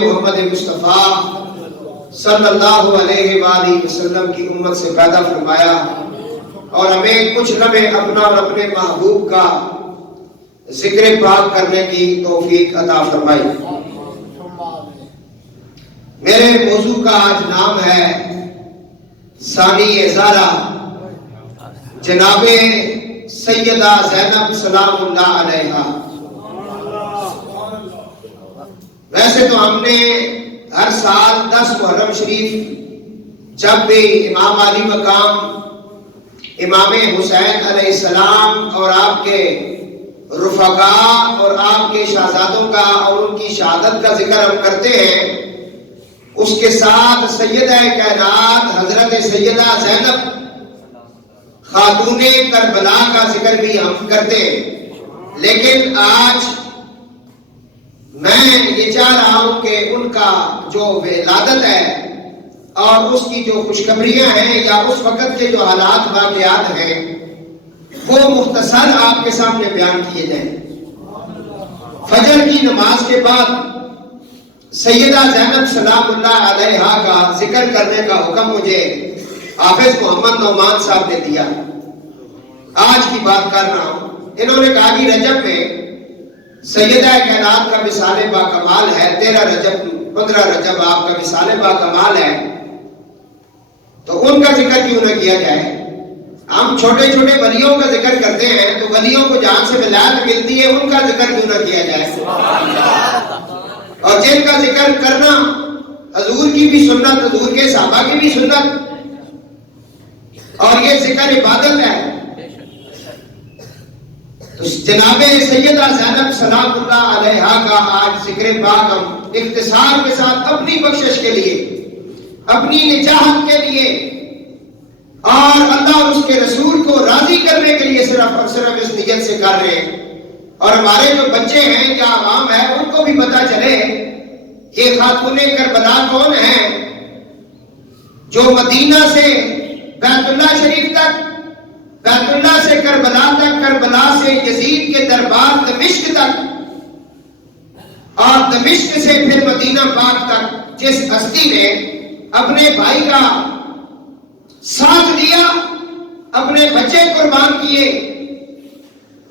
محمد مصطفیٰ صلی اللہ علیہ وآلہ وسلم کی امت سے پیدا فرمایا اور ہمیں کچھ لمحے اپنا اور اپنے محبوب کا ذکر پاک کرنے کی توفیق عطا فرمائی۔ میرے موضوع کا آج نام ہے ثانی زہرا جناب سیدہ زینب سلام اللہ علیہا۔ ویسے تو ہم نے ہر سال 10 محرم شریف جب بھی امام علی مقام امام حسین علیہ السلام اور آپ کے رفقاء اور آپ کے شہزادوں کا اور ان کی شہادت کا ذکر ہم کرتے ہیں، اس کے ساتھ سیدہ کائنات حضرت سیدہ زینب خاتون کربلا کا ذکر بھی ہم کرتے ہیں، لیکن آج میں یہ چاہ رہا ہوں کہ ان کا جو ولادت ہے اور اس کی جو خوشخبریاں ہیں یا اس وقت کے جو حالات واقعات ہیں وہ مختصر آپ کے سامنے بیان کیے جائیں۔ فجر کی نماز کے بعد سیدہ زینب سلام اللہ علیہا کا ذکر کرنے کا حکم مجھے حافظ محمد نعمان صاحب نے دیا۔ آج کی بات کر رہا ہوں، انہوں نے کہا کہ رجب میں سیدہ کائنات کا وصال با کمال ہے، 15 رجب آپ کا وصال با کمال ہے، تو ان کا ذکر کیوں نہ کیا جائے۔ ہم چھوٹے چھوٹے ولیوں کا ذکر کرتے ہیں تو ولیوں کو جہاں سے ولایت ملتی ہے ان کا ذکر کیوں نہ کیا جائے، اور جن کا ذکر کرنا حضور کی بھی سنت، حضور کے صحابہ کی بھی سنت، اور یہ ذکر عبادت ہے۔ تو جناب سیدہ زینب سلام اللہ علیہا کا آج ذکر پاک ہم اختصار کے ساتھ اپنی بخشش کے لیے، اپنی نجات کے لیے اور اللہ اور اس کے رسول کو راضی کرنے کے لیے صرف اور صرف اس نیت سے کر رہے ہیں، اور ہمارے جو بچے ہیں یا عوام ہے ان کو بھی پتا چلے یہ خاتون کربلا کون ہیں جو مدینہ سے بیت اللہ شریف تک، بیت اللہ سے کربلا تک، کربلا سے یزید کے دربار دمشق تک، اور دمشق سے پھر مدینہ پاک تک جس ہستی نے اپنے بھائی کا ساتھ دیا، اپنے بچے قربان کیے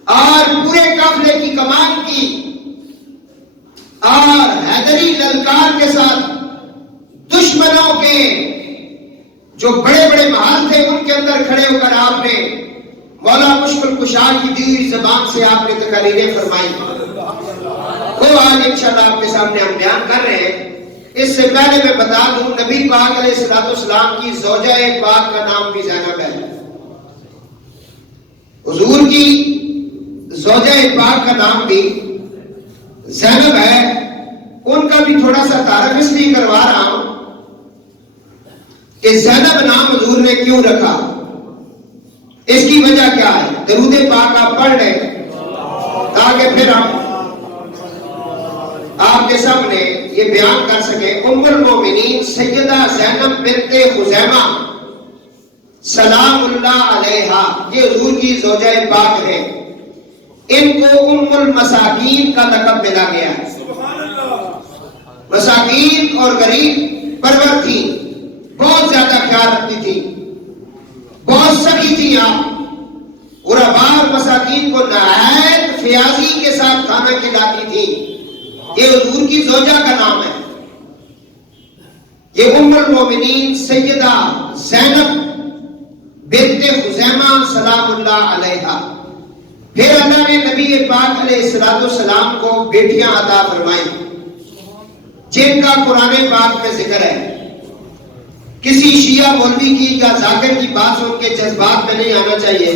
اور پورے قافلے کی کمان کی، اور حیدری للکار کے ساتھ دشمنوں کے جو بڑے بڑے محل تھے ان کے اندر کھڑے ہو کر آپ نے مولا مشکل کشا کی دی ہوئی زبان سے آپ نے تقریریں فرمائی، وہ آج انشاءاللہ آپ کے سامنے ہم بیان کر رہے ہیں۔ اس سے پہلے میں بتا دوں نبی پاک علیہ السلام کی زوجہ پاک کا نام بھی زینب ہے، حضور کی زوجہ پاک کا نام بھی زینب ہے۔ ان کا بھی تھوڑا سا تعارف اس لیے کروا رہا ہوں کہ زینب نام حضور نے کیوں رکھا، اس کی وجہ کیا ہے، درود پاک آپ پڑھ لیں تاکہ پھر ہم آپ کے سامنے یہ بیان کر سکیں۔ ام المومنین سیدہ زینب بنت خزیمہ سلام اللہ علیہا، یہ حضور کی زوجہ پاک ہے، ان کو ام المساکین کا لقب ملا گیا ہے۔ مساکین اور غریب پرور تھی، بہت زیادہ خیال رکھتی تھی، بہت سخی تھی آپ، غرباء اور مساکین کو نہایت فیاضی کے ساتھ کھانا کھلاتی تھی۔ یہ حضور کی زوجہ کا نام ہے، یہ ام المومنین سیدہ زینب بنت خزیمہ سلام اللہ علیہا۔ پھر اللہ نے نبی پاک علیہ السلام کو بیٹیاں عطا فرمائی جن کا قرآن پاک میں ذکر ہے۔ کسی شیعہ مولوی کی یا ذاکر کی بات سن کے جذبات میں نہیں آنا چاہیے،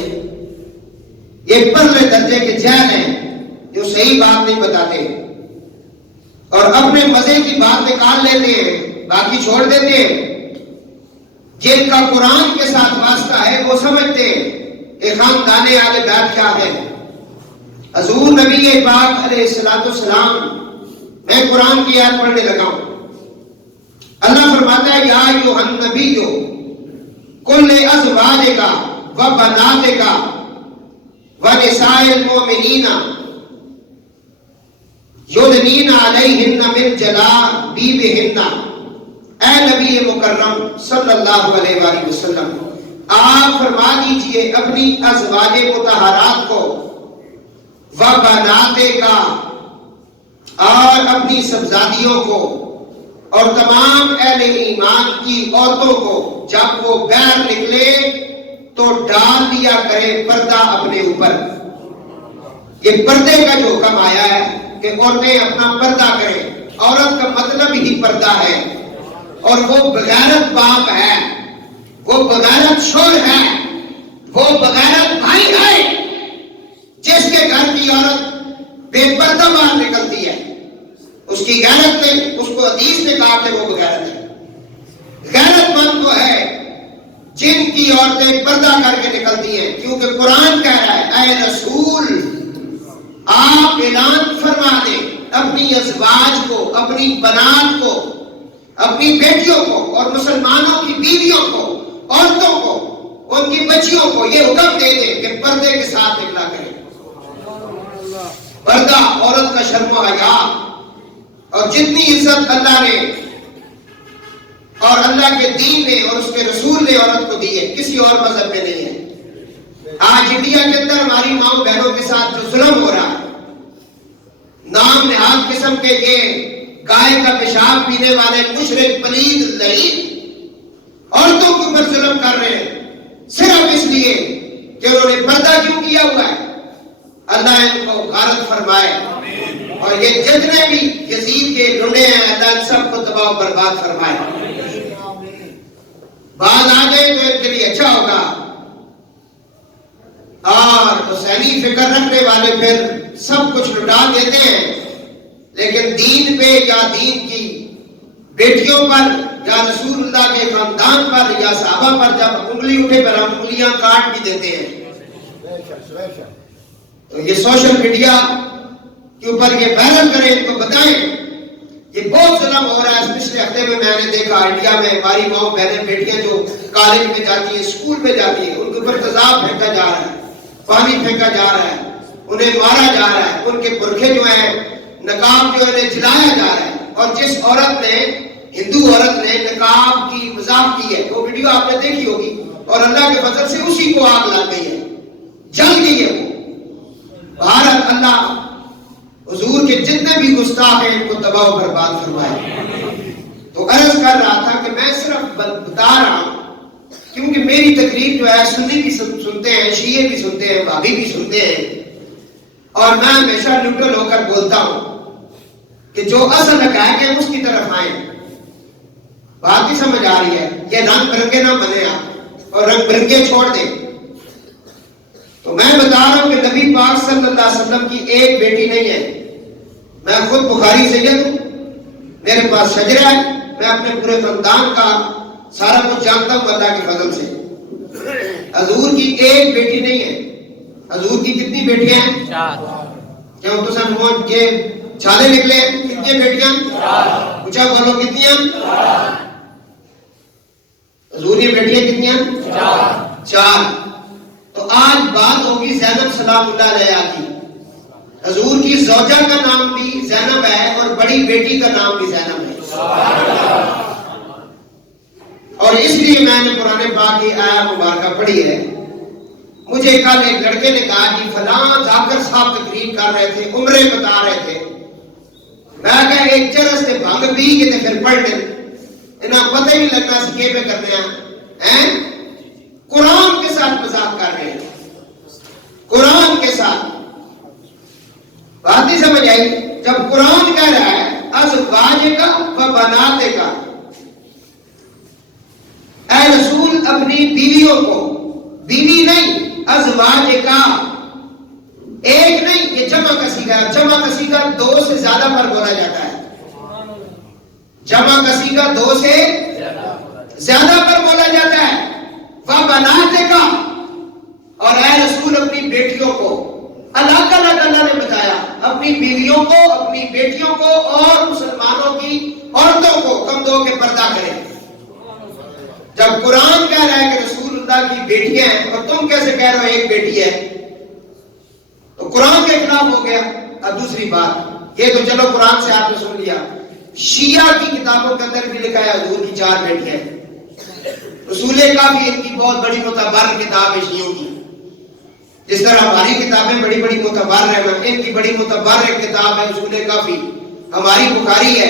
یہ پرلے درجے کے جہل ہیں جو صحیح بات نہیں بتاتے اور اپنے مزے کی بات نکال لیتے ہیں، باقی چھوڑ دیتے ہیں۔ جن کا قرآن کے ساتھ واسطہ ہے وہ سمجھتے ہیں کہ خاندان آل بیت کیا ہے۔ حضور نبی پاک علیہ السلام، میں قرآن کی آیت پڑھنے لگا ہوں، اللہ فرماتا ہے یا ایھا النبی قل لازواجک وبناتک ونساء المؤمنین یدنین علیہن من جلابیبہن، اے نبی مکرم صلی اللہ علیہ وآلہ وسلم آپ فرما دیجئے اپنی ازواج مطہرات کو وبنات کا اور اپنی صاحبزادیوں کو اور تمام اہل ایمان کی عورتوں کو جب وہ باہر نکلے تو ڈال دیا کرے پردہ اپنے اوپر۔ یہ پردے کا جو حکم آیا ہے کہ عورتیں اپنا پردہ کریں، عورت کا مطلب ہی پردہ ہے، اور وہ بغیرت باپ ہے، وہ بغیرت شوہر ہے، وہ بغیرت بھائی ہے جس کے گھر کی عورت بے پردہ باہر نکلتی ہے، اس کی غیرت نہیں، اس کو حدیث نے کہا کہ وہ بغیرت ہے۔ غیرت مند وہ ہے جن کی عورتیں پردہ کر کے نکلتی ہیں، کیونکہ قرآن کہہ رہا ہے اے رسول آپ اعلان فرما دیں اپنی ازواج کو، اپنی بنات کو، اپنی بیٹیوں کو اور مسلمانوں کی بیویوں کو، عورتوں کو، ان کی بچیوں کو یہ حکم دے دیں کہ پردے کے ساتھ نکلا کریں۔ پردہ عورت کا شرم و حیا، اور جتنی عزت اللہ نے اور اللہ کے دین نے اور اس کے رسول نے عورت کو دی ہے کسی اور مذہب میں نہیں ہے۔ آج انڈیا کے اندر ہماری ماؤں بہنوں کے ساتھ جو ظلم ہو رہا ہے، نام نہاد قسم کے یہ گائے کا پیشاب پینے والے مشرک پلید لعین عورتوں کے اوپر ظلم کر رہے ہیں صرف اس لیے کہ انہوں نے پردہ کیوں کیا ہوا ہے۔ اللہ ان کو غارت فرمائے، اور یہ جتنے بھی یزید کے لنڈے ہیں اللہ ان سب کو تباہ و برباد فرمائے۔ بعد آ گئے تو ان کے لیے اچھا ہوگا، اور حسینی فکر رکھنے والے پھر سب کچھ لٹا دیتے ہیں، لیکن دین پہ یا دین کی بیٹیوں پر یا رسول اللہ کے خاندان پر یا صحابہ پر جب انگلی اٹھے پر ہم انگلیاں کاٹ بھی دیتے ہیں۔ تو یہ سوشل میڈیا کے اوپر یہ بیان کریں، ان کو بتائیں یہ بہت ظلم ہو رہا ہے۔ پچھلے ہفتے میں نے دیکھا انڈیا میں ہماری ماؤں بہنیں بیٹیاں جو کالج میں جاتی ہیں، اسکول میں جاتی ہیں، ان کے اوپر تیزاب پھینکا جا رہا ہے، پانی پھینکا جا رہا ہے، انہیں مارا جا رہا ہے، ان کے برقعے جو ہیں، نقاب جو ہے جلایا جا رہا ہے۔ اور جس عورت نے، ہندو عورت نے نقاب کی مذاق کی ہے، وہ ویڈیو آپ نے دیکھی ہوگی، اور اللہ کے فضل سے اسی کو آگ لگ گئی ہے، جل گئی ہے وہ۔ بھارت اللہ حضور کے جتنے بھی گستاخ ہیں ان کو تباہ و برباد فرمائے۔ تو عرض کر رہا تھا کہ میں صرف بتا رہا ہوں کیونکہ میری تقریر جو ہے سنی بھی سنتے ہیں، شیعہ بھی سنتے ہیں، وہابی بھی سنتے ہیں، اور میں ہمیشہ نیوٹرل ہو کر بولتا ہوں کہ جو اصل حقائق ہیں اس کی طرف آئیں۔ بات ہی سمجھ آ رہی ہے؟ یہ رنگ برنگے نہ بنے آپ اور رنگ برنگے چھوڑ دیں۔ تو میں بتا رہا ہوں کہ نبی پاک صلی اللہ علیہ وسلم کی ایک بیٹی نہیں ہے۔ میں خود بخاری سید ہوں، میرے پاس شجرہ ہے، میں اپنے پورے خاندان کا سارا کچھ جانتا ہوں اللہ کے فضل سے۔ حضور کی ایک بیٹی نہیں ہے۔ حضور کی کتنی بیٹیاں ہیں؟ 4۔ کیوں تو سب وہ یہ چھالے نکلے ہیں؟ کتنی بیٹیاں؟ 4۔ پوچھا بولو کتنی ہیں؟ 4۔ حضور کی بیٹیاں کتنی ہیں؟ 4۔ تو آج بات ہوگی زینب سلام اللہ علیہا کی۔ حضور کی زوجہ کا نام بھی زینب ہے اور بڑی بیٹی کا نام بھی زینب ہے، اور اس لیے میں نے قرآن پاک کی آیت مبارکہ پڑھی ہے۔ مجھے کل ایک لڑکے نے کہا کہ فلاں ذاکر صاحب تقریر کر رہے تھے، عمرے بتا رہے تھے۔ میں کہا ایک چرس سے بھنگ پی کے پھر پڑھ لیں، انہیں پتہ ہی نہیں لگنا سکے پہ کرنے ہیں۔ قرآن کے ساتھ مذاق کر رہے ہیں، قرآن کے ساتھ۔ بات نہیں سمجھ آئی؟ جب قرآن کہہ رہا ہے ازواج کا و بنات کا، اے رسول اپنی بیویوں کو، بیوی نہیں ازواج کا، ایک نہیں، یہ جمع کا صیغہ، جمع کا صیغہ 2 سے زیادہ پر بولا جاتا ہے، جمع کا صیغہ 2 سے زیادہ پر بولا جاتا ہے۔ وہ بناتے کا، اور اے رسول اپنی بیٹیوں کو، الگ الگ اللہ نے بتایا، اپنی بیویوں کو، اپنی بیٹیوں کو اور مسلمانوں کی عورتوں کو کم دو کے پردہ کریں۔ جب قرآن کہہ رہا ہے کہ رسول اللہ کی بیٹیاں ہیں اور تم کیسے کہہ رہے ہو ایک بیٹی ہے، تو قرآن کے خلاف ہو گیا۔ اب دوسری بات یہ تو چلو قرآن سے آپ نے سن لیا، شیعہ کی کتابوں کے اندر بھی لکھا ہے حضور کی 4 بیٹیاں ہیں۔ رسول کافی ان کی بہت بڑی معتبر کتاب ہے شیعوں کی، جس طرح ہماری کتابیں بڑی بڑی معتبر ہیں، ان کی بڑی معتبر ایک کتاب ہے رسول کافی، ہماری بخاری ہے،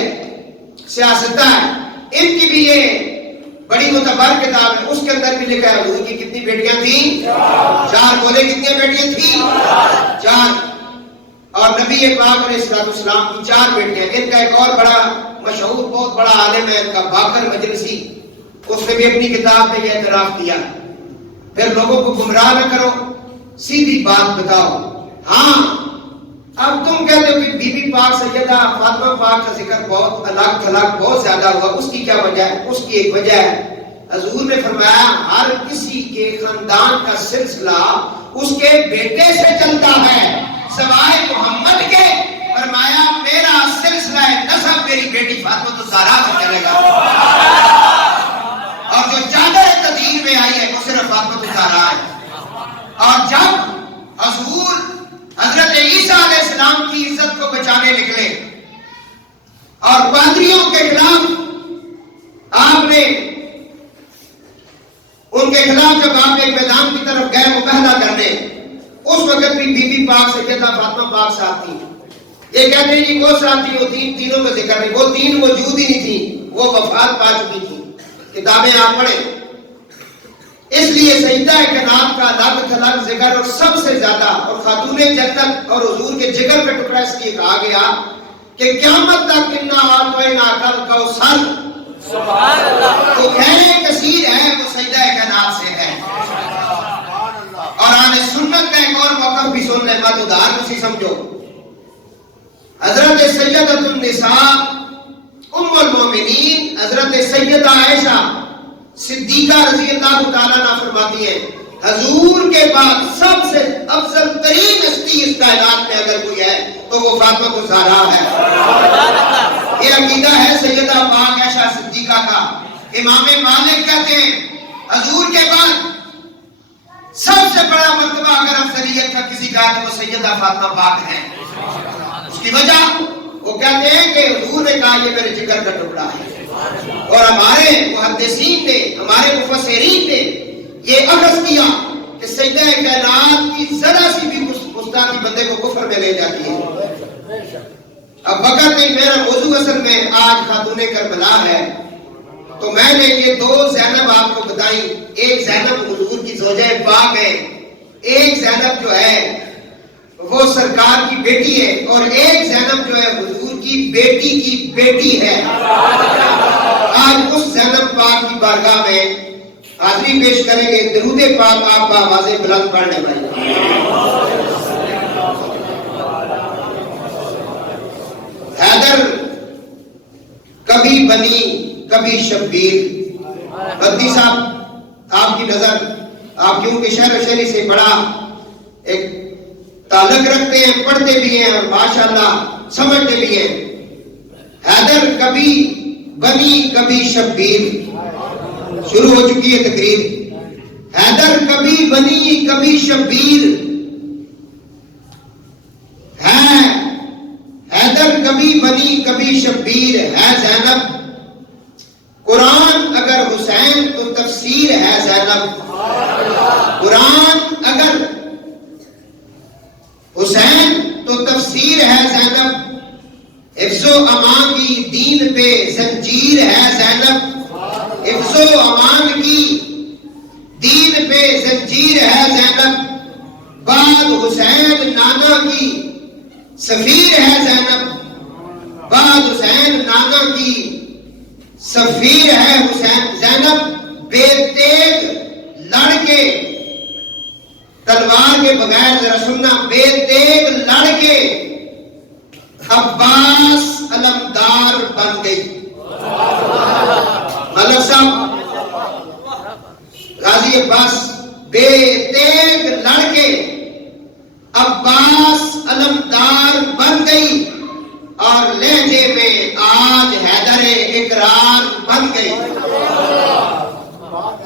سیاستہ ہے، ان کی بھی یہ بڑی معتبر کتاب ہے، اس کے اندر بھی لکھا ہے حضور کی کتنی بیٹیاں تھیں؟ 4۔ بولے کتنی بیٹیاں تھیں؟ 4۔ اور نبی پاک علیہ السلام کی 4 بیٹیاں۔ ان کا ایک اور بڑا مشہور بہت بڑا عالم ہے ان کا باقر مجلسی، اس نے بھی اپنی کتاب میں یہ اعتراف کیا۔ پھر لوگوں کو گمراہ نہ کرو، سیدھی بات بتاؤ۔ ہاں اب تم کہتے ہو کہ بی بی پاک سیدہ فاطمہ پاک کا ذکر بہت الگ تھلگ بہت زیادہ ہوا، اس کی کیا وجہ ہے؟ اس کی ایک وجہ ہے، حضور نے فرمایا ہر کسی کے خاندان کا سلسلہ اس کے بیٹے سے چلتا ہے سوائے محمد کے، فرمایا میرا سلسلہ نسب میری بیٹی فاطمہ الزہرا سے چلے گا، اور جو چادر تدین میں آئی ہے وہ صرف فاطمہ الزہرا ہے۔ اور جب حضور حضرت عیسیٰ علیہ السلام کی عزت کو بچانے نکلے اور پادریوں کے خلاف آپ نے ان کے خلاف جب آپ ایک میدان کی طرف گئے مباہلہ کرنے، اس وقت بھی بی بی پاک سیدہ فاطمہ پاک ساتھ تھی۔ یہ کہتے ہیں جی وہ ساتھ تھی، وہ تینوں کا ذکر نہیں، وہ 3 موجود ہی نہیں تھی، وہ وفات پا چکی تھی۔ کتابیں آپ پڑھیں، اس لیے سجدہ کنات کا الگ تھلگ ذکر اور سب سے زیادہ اور خاتون جنت اور حضور کے جگر کا ٹکڑا اس لیے کہا گیا کہ قیامت تک انا اعطینا کل کوثر، سبحان اللہ، تو خیر کثیر ہے وہ سجدہ کنات سے ہے۔ اور اہل سنت کا ایک اور موقف بھی سن لیں، مت ادھار کسی سمجھو۔ حضرت سیدۃ النساء ام المومنین حضرت سیدہ عائشہ صدیقہ رضی اللہ تعالیٰ عنہ فرماتی ہے حضور کے بعد سب سے افضل ترین ہستی اس کائنات میں اگر کوئی ہے تو وہ فاطمہ الزہرا ہے۔ یہ عقیدہ ہے سیدہ پاک عائشہ صدیقہ کا۔ امام مالک کہتے ہیں حضور کے بعد سب سے بڑا مرتبہ اگر افضلیت کا کسی کا ہے تو وہ سیدہ فاطمہ پاک ہے۔ اس کی وجہ وہ کہتے ہیں کہ حضور نے کہا یہ میرے جگر کا ٹکڑا ہے، اور ہمارے محدثین نے ہمارے مفسرین نے یہ اخذ کیا کہ سجدہ کائنات کی ذرا سی بھی گستاخی بندے کو کفر میں لے جاتی ہے۔ اب وقت نہیں، میرا موضوع اصل میں آج خاتون کربلا ہے، تو میں نے یہ 2 زینب آپ کو بتائی۔ ایک زینب حضور کی زوجہ پاک ہے، ایک زینب جو ہے وہ سرکار کی بیٹی ہے، اور ایک زینب جو ہے حضور کی بیٹی ہے۔ آج اس زینب پاک کی بارگاہ میں حاضری پیش کریں گے، درود پاک آپ آواز بلند پڑھنے بھائی۔ حیدر کبھی بنی کبھی شبیر۔ بدی صاحب آپ کی نظر، آپ کیونکہ شہر و شہری سے بڑا ایک تعلق رکھتے ہیں، پڑھتے بھی ہیں اور ماشاءاللہ سمجھتے بھی ہیں۔ حیدر کبھی بنی کبھی شبیر، شروع ہو چکی ہے تقریر۔ حیدر کبھی بنی کبھی شبیر ہے، حیدر کبھی بنی کبھی شبیر ہے زینب، قرآن اگر حسین تو تفسیر ہے زینب، قرآن اگر حسین تو تفسیر ہے زینب، حفظ و امان کی دین پہ زنجیر ہے زینب، حفظ و امان کی دین پہ زنجیر ہے زینب، بعد حسین نانا کی سفیر ہے زینب، بعد حسین نانا کی سفیر ہے حسین زینب، بے تیغ لڑ کے تلوار کے بغیر، ذرا سننا، بے تیغ لڑ کے عباس علمدار بن گئی۔ ملک صاحب غازی عباس بے تیغ لڑ کے عباس علمدار بن گئی، اور لہجے میں آج حیدر اقرار بن گئی۔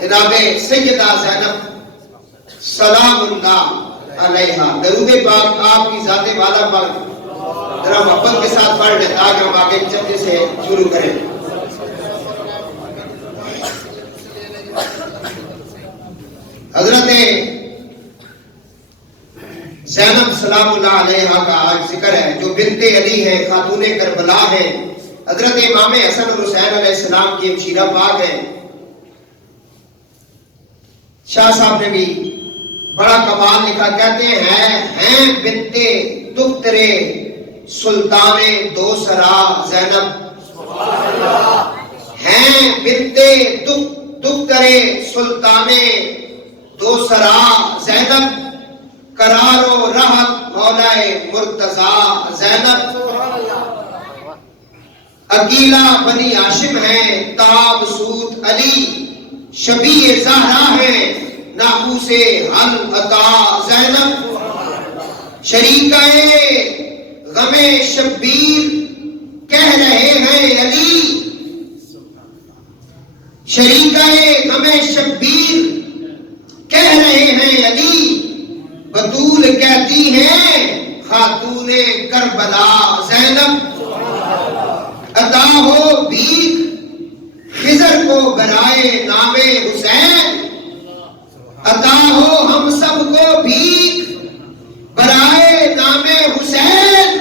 جناب سیدہ زینب سلام اللہ علیہا، درود پاک آپ کی ذات والا پر ذرا محبت کے ساتھ پڑھ لیں تاکہ ہم آگے چلنے سے شروع کریں. حضرت زینب سلام اللہ علیہا کا آج ذکر ہے، جو بنت علی ہے، خاتون کربلا ہے، حضرت امام حسن اور حسین علیہ السلام کی ہمشیرہ پاک ہے. شاہ صاحب نے بھی بڑا کمال لکھا، کہتے ہیں بنت دختر سلطان دوسرا زینب، ہیں بنت دختر سلطان دوسرا زینب، قرار و راحت مولائے مرتضی زینب. عقیلہ بنی ہاشم ہیں، تاب سود علی، شبیہ زہرا ہیں، ناقوس حل عطا زینب. شریکہ غم شبیر کہہ رہے ہیں علی، شریکہ غم شبیر کہہ رہے ہیں علی، بطول کہتی ہیں خاتون کربلا زینب. عطا ہو بھیک خضر کو برائے نام حسین، عطا ہو ہم سب کو بھیک برائے نام حسین.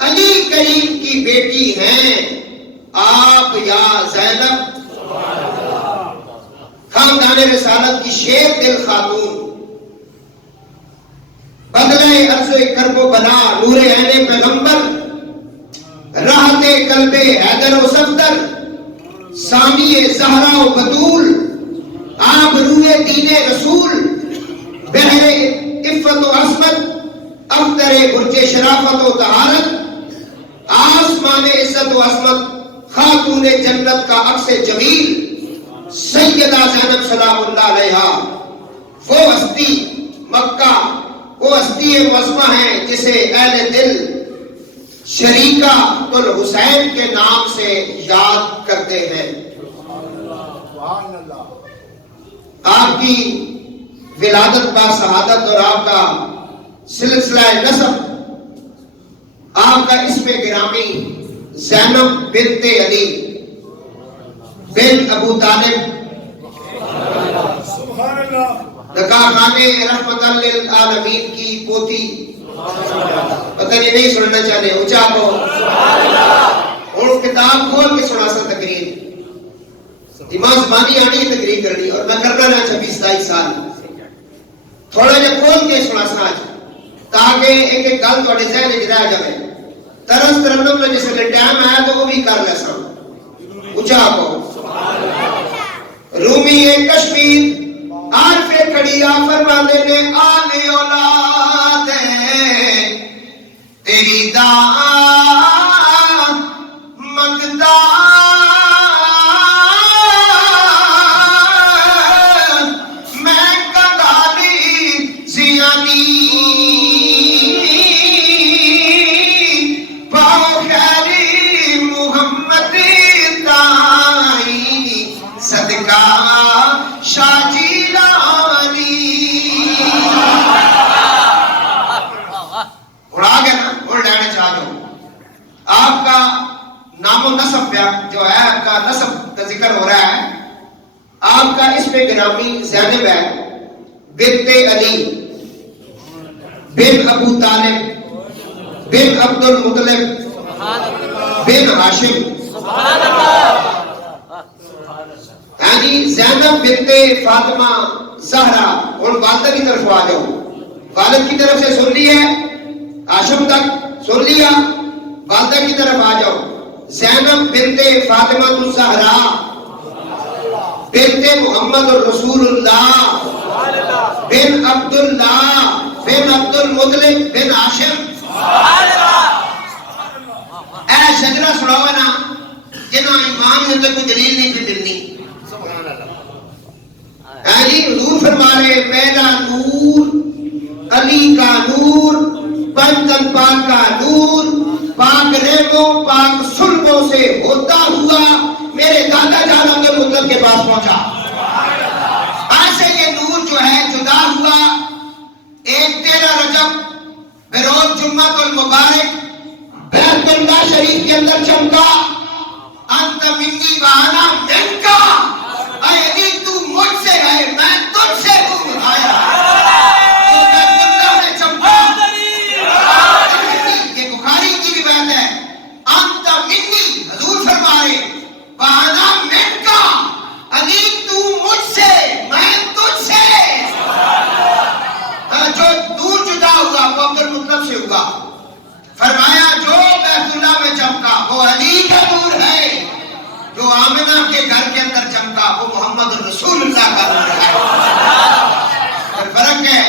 علی کریم کی بیٹی ہیں آپ یا زینب. خاندان رسالت کی شیر دل خاتون، بدلے عرض کرب و بلا، نور عین پیغمبر، راحت قلب حیدر و صفدر، سامی زہرا و بطول، آپ روئے دین رسول، بحر عفت و عصمت، افطر برج شرافت و طہارت، آسمان عزت و عصمت، خاتون جنت کا عکس جمیل، سیدہ زینب سلام اللہ علیہا. وہ ہستی مکہ، وہ ہستی معظمہ ہے جسے اہل دل شریکہ الحسین کے نام سے یاد کرتے ہیں. آپ کی ولادت با شہادت اور آپ کا سلسلہ نسب، آپ کا اسم گرامی زینب بنت علی بن ابو طالب دکا خانے رحمت للعالمین کی پوتی. پتہ نہیں سننا چاہتے، اونچا کو اور کتاب کھول کے سنا سا تقریر. امام زبانی آنی ہے تقریر کرنی، اور میں کرنا رہا 26-27 سال. تھوڑا جا کھول کے سنا سا تاکہ ایک ایک گل تھوڑے ذہن وچ رہ جائے. طرز ترنم میں جس ویلے ٹائم آیا تو وہ بھی کر لے سا. اونچا کو رومی کشمیر عارف کھڑیا فرمانے میں آل اولاد تیری دعا منگتا میں کدالی زیانی پاؤ خیری محمد تائی صدقہ شاہ جیلانی. اور آگے نا اور لینے چاہ دو آپ کا نام و نسب جو ہے، آپ کا نسب کا ذکر ہو رہا ہے. آپ کا اسم گرامی زینب ہے بنت علی بن ابو طالب بن عبد المطلب بن ہاشم. یعنی زینب بنت فاطمہ زہرا. اور والدہ کی طرف آ جاؤ، والد کی طرف سے سن لی ہے، ہاشم تک سن لیا، والدہ کی طرف آ جاؤ. زینب بنت فاطمہ الزہرا بنت محمد الرسول اللہ بن عبداللہ بن عبد المطلب بن ہاشم. اے شجرہ سناؤ نا جنہاں امام نے تو کوئی دلیل نہیں تھی ملنی. حضور فرما رہے میرا نور علی کا نور، بندن پاک کا نور، پاک ریموں پاک سلبوں سے ہوتا ہوا میرے دادا جان عبد المطلب کے پاس پہنچا. ایسے یہ نور جو ہے جدا ہوا 13 رجب بروز جمعہ المبارک بیت اللہ شریف کے اندر چمکا، انت منی وانا منکا، اے علی تو مجھ سے ہے میں تجھ سے ہوں آیا۔ تو بیت اللہ میں چمکا، یہ بخاری کی روایت ہے، انت منی حضور فرمائے وانا منکا، علی تو مجھ سے میں تجھ سے۔ جو دور جدا ہوا وہ عبد المطلب سے ہوا، فرمایا جو بیت اللہ میں چمکا وہ علی کا نور ہے، جو آمنہ کے گھر کے اندر چمکا وہ محمد رسول اللہ کا نور ہے۔ فرق ہے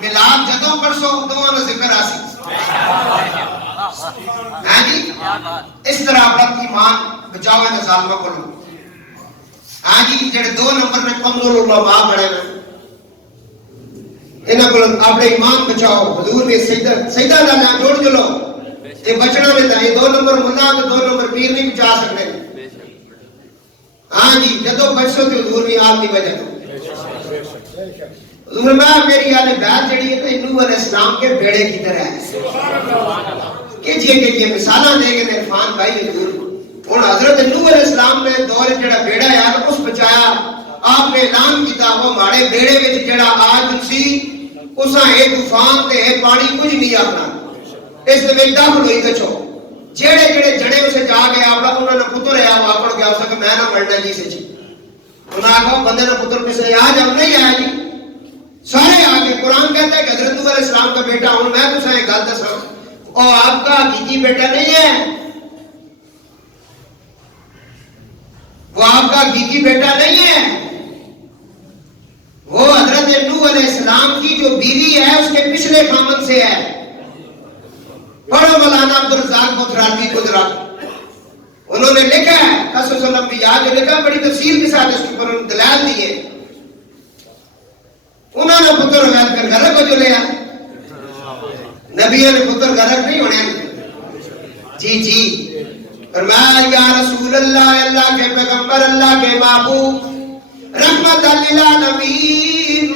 میلاد جدوں پرسوں دونوں ذکر آسی، ہاں جی اس طرح اپنا ایمان بچاؤ ہے ظالمہ کو لو، ہاں جی جڑے 2 نمبر میں کمزور علماء بڑے ہیں انہاں کو اپنے ایمان بچاؤ، حضور نے سجدہ لا جوڑ جلو یہ بچنا لیتا ہے، 2 نمبر ملا تو 2 نمبر پیر نہیں بچا سکتے، ہاں جی جدو بچو تو حضور بھی آپ کی وجہ تو حضور میں میری آل بیت جڑی ہے تو نوح علیہ السلام کے بیڑے کی طرح ہے کہ جی کہ یہ مثالہ دے کے عرفان بھائی حضور اور حضرت نوح علیہ السلام نے دور جڑا بیڑا یار اس بچایا، آپ نے اعلان کیتا وہ ماڑے بیڑے وچ جڑا آج سی اساں اے طوفان تے اے پانی کچھ نہیں آنا، اس دے وچ داخل ہوئی کچھو جڑے جڑے جڑے اسے جا کے آپڑا انہوں نے پتر ہے واپڑ گیا اسے کہ میں نہ مرنا جی سے جی، انہوں نے کہا بندے نے پتر کسے آج ہم نہیں آیا جی، سارے آگے قرآن کہتا ہے کہ حضرت نوح علیہ السلام کا بیٹا ہوں میں تو سائیں گل دسا اور آپ کا حقیقی بیٹا نہیں ہے، وہ آپ کا حقیقی بیٹا نہیں ہے، وہ حضرت نوح علیہ السلام کی جو بیوی ہے اس کے پچھلے خامن سے ہے۔ پڑھو مولانا عبدالرزاق بخراتی گجرات انہوں نے لکھا ہے قصص الانبیاء جو لکھا بڑی تفصیل کے ساتھ اس کے اوپر دلائل دیے، انہوں نے پتر روایت کر غرق کو جو لیا، نبیوں نے پتر غرق نہیں ہونے جی جی فرمایا یا رسول اللہ اللہ کے پیغمبر اللہ کے محبوب رحمت للعالمین،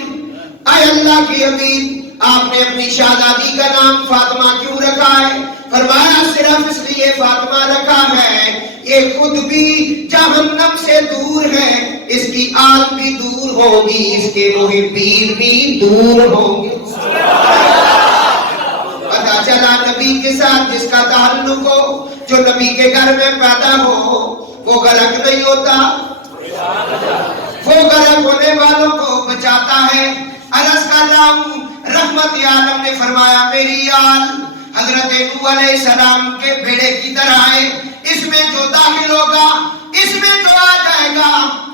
اے اللہ کی حبیب آپ نے اپنی شہزادی کا نام فاطمہ کیوں رکھا ہے؟ فرمایا صرف اس لیے فاطمہ رکھا ہے یہ خود بھی جہنم سے دور ہے، اس کی آل بھی دور ہوگی، اس کے محبین بھی دور ہوں گے۔ پتا چلا نبی کے ساتھ جس کا تعلق ہو، جو نبی کے گھر میں پیدا ہو وہ غرق نہیں ہوتا، وہ غرق ہونے والوں کو بچاتا ہے۔ عرض کر رہا ہوں رحمت عالم نے فرمایا میری آل حضرت نوح علیہ السلام کے بیڑے کی طرح ہے، اس میں جو داخل ہوگا اس میں جو آ جائے گا،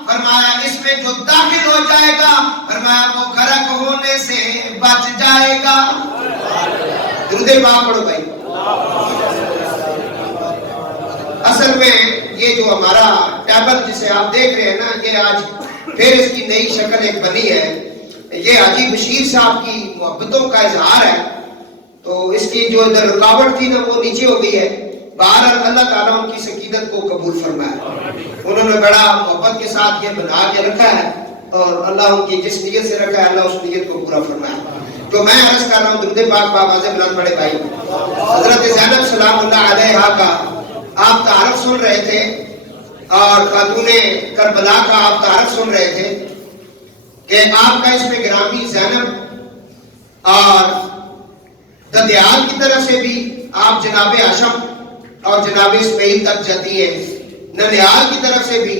فرمایا اس میں جو داخل ہو جائے گا فرمایا وہ غرق ہونے سے بچ جائے گا۔ درود پاک پڑھو بھائی۔ اصل میں یہ جو ہمارا ٹیبل جسے آپ دیکھ رہے ہیں نا یہ آج پھر اس کی نئی شکل ایک بنی ہے، یہ حاجی بشیر صاحب کی محبتوں کا اظہار ہے، تو اس کی جو ادھر رکاوٹ تھی نا وہ نیچے ہو گئی ہے، بہرحال اللہ تعالیٰ ان کی سکینت کو قبول فرمائے، انہوں نے بڑا محبت کے ساتھ یہ بنا کے رکھا ہے اور اللہ ان کی جس نیت سے رکھا ہے اللہ اس نیت کو پورا فرمائے۔ تو میں عرض کر رہا ہوں درود پاک بآواز بلند پڑھے بھائی، حضرت زینب سلام اللہ علیہا کا آپ تعارف سن رہے تھے اور خاتون کربلا کا آپ تعارف سن رہے تھے کہ آپ کا اس میں گرامی زینب اور ددیال کی طرف سے بھی آپ جناب ہاشم اور جناب اسماعیل تک جاتی ہیں، ننیال کی طرف سے بھی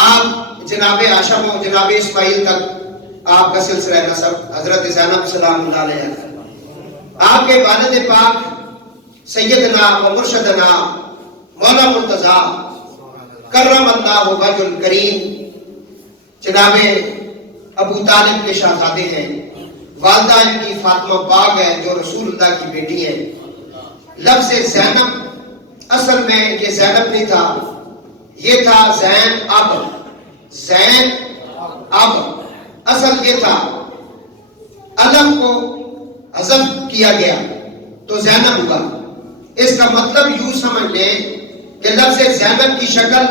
آپ جناب ہاشم اور جناب اسماعیل تک آپ کا سلسلہ نسب حضرت زینب سلام اللہ علیہ، آپ کے والد پاک سیدنا و مرشدنا مولا مرتضیٰ کرم اللہ وجہ الکریم جناب ابو طالب کے شہزادے ہیں، والدہ ان کی فاطمہ پاک ہے جو رسول اللہ کی بیٹی ہے۔ لفظ زینب اصل میں یہ زینب نہیں تھا، یہ تھا زین اب، زین اب اصل یہ تھا، علم کو حذف کیا گیا تو زینب ہوگا۔ اس کا مطلب یوں سمجھ لیں کہ لفظ زینب کی شکل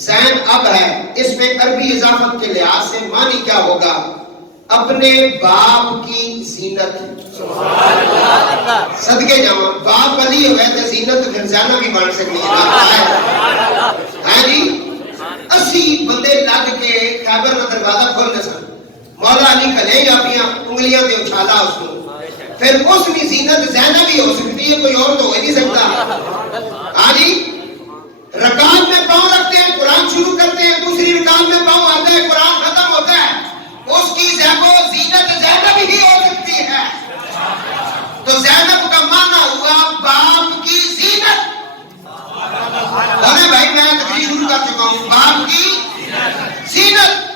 زین اب ہے، اس میں عربی اضافت کے لحاظ سے معنی کیا ہوگا؟ اپنے باپ کی زینت صدقے جاواں باپ علی ہو گئے تے زینت پھر زینب بھی بن سکتی ہے جی 80 بندے لگ کے خیبر کا دروازہ کھولنے سن مولا علی کھلے گا اپنی انگلیاں تے اچھالا اس کو پھر اس کی زینت زینب بھی ہو سکتی ہے کوئی اور تو ہو نہیں سکتا ہاں جی رکعت میں پاؤں رکھتے ہیں قرآن شروع کرتے ہیں دوسری رکعت میں پاؤں آتا ہے قرآن ختم ہوتا ہے اس کی زینت زینب ہی ہو سکتی ہے تو زینب کا معنی ہوا باپ کی زینت بھائی میں تقریر شروع کر چکا ہوں باپ کی زینت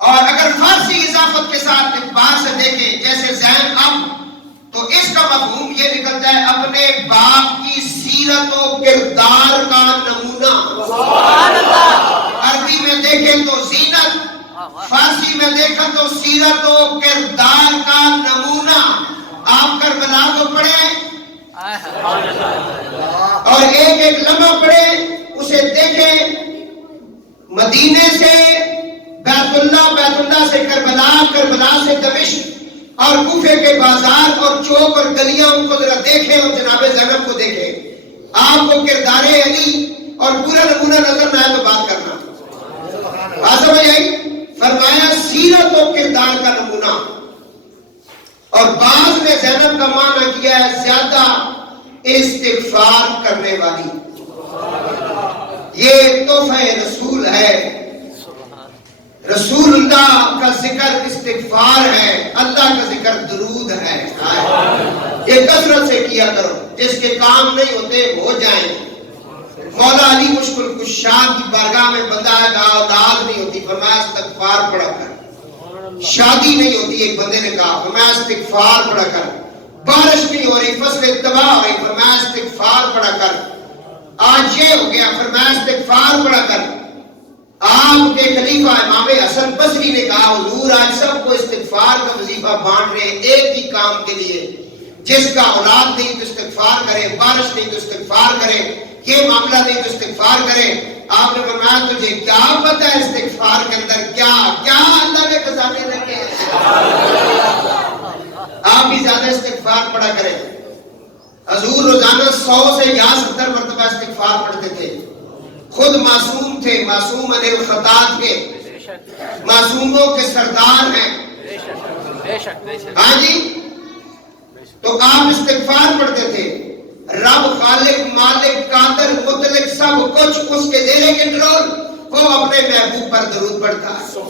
اور اگر فارسی اضافت کے ساتھ اعتبار سے دیکھیں جیسے زین اب تو اس کا مفہوم یہ نکلتا ہے اپنے باپ کی سیرت و کردار کا نمونہ عربی میں دیکھیں تو زینت فارسی میں دیکھیں تو سیرت و کردار کا نمونہ آپ کربلا کو پڑھیں اور ایک ایک لمحہ پڑھیں اسے دیکھیں مدینے سے بیت اللہ سے کربلا سے دمشق اور کوفے کے بازار اور چوک اور گلیاں ان کو ذرا دیکھیں اور جناب زینب کو دیکھیں آپ کو کردار علی اور پورا نمونہ نظر نہ آئے تو بات کرنا بات سمجھ آئی فرمایا سیرت و کردار کا نمونہ اور بعض نے زینب کا معنی کیا ہے زیادہ استغفار کرنے والی یہ تحفہ رسول ہے رسول اللہ کا ذکر استغفار ہے اللہ کا ذکر درود ہے یہ کثرت سے کیا کرو جس کے کام نہیں ہوتے ہو جائیں مولا علی مشکل کشا کی بارگاہ میں بندہ ہے کہا اولاد نہیں ہوتی فرمایا استغفار پڑھا کر شادی نہیں ہوتی ایک بندے نے کہا فرمایا استغفار پڑھا کر بارش نہیں ہو رہی فصلیں تباہ ہو رہی فرمایا استغفار پڑھا کر آج یہ ہو گیا فرمایا استغفار پڑھا کر آپ کے خلیفہ امام حسن بصری نے کہا حضور آج سب کو استغفار کا وظیفہ بانٹ رہے ہیں ایک ہی کام کے لیے جس کا اولاد نہیں تو استغفار کرے بارش نہیں تو استغفار کرے یہ معاملہ نہیں تو استغفار کرے آپ نے فرمایا تجھے کیا پتہ ہے استغفار کے اندر کیا کیا اللہ نے خزانے رکھے ہیں آپ بھی زیادہ استغفار پڑھا کریں حضور روزانہ 100 سے یا 70 مرتبہ استغفار پڑھتے تھے خود معصوم تھے معصوم عن الخطا تھے معصوموں کے سردار ہیں ہاں جی تو آپ استغفار پڑھتے تھے رب خالق مالک قادر مطلق سب کچھ اس کے زیر کنٹرول وہ اپنے محبوب پر درود پڑھتا ہے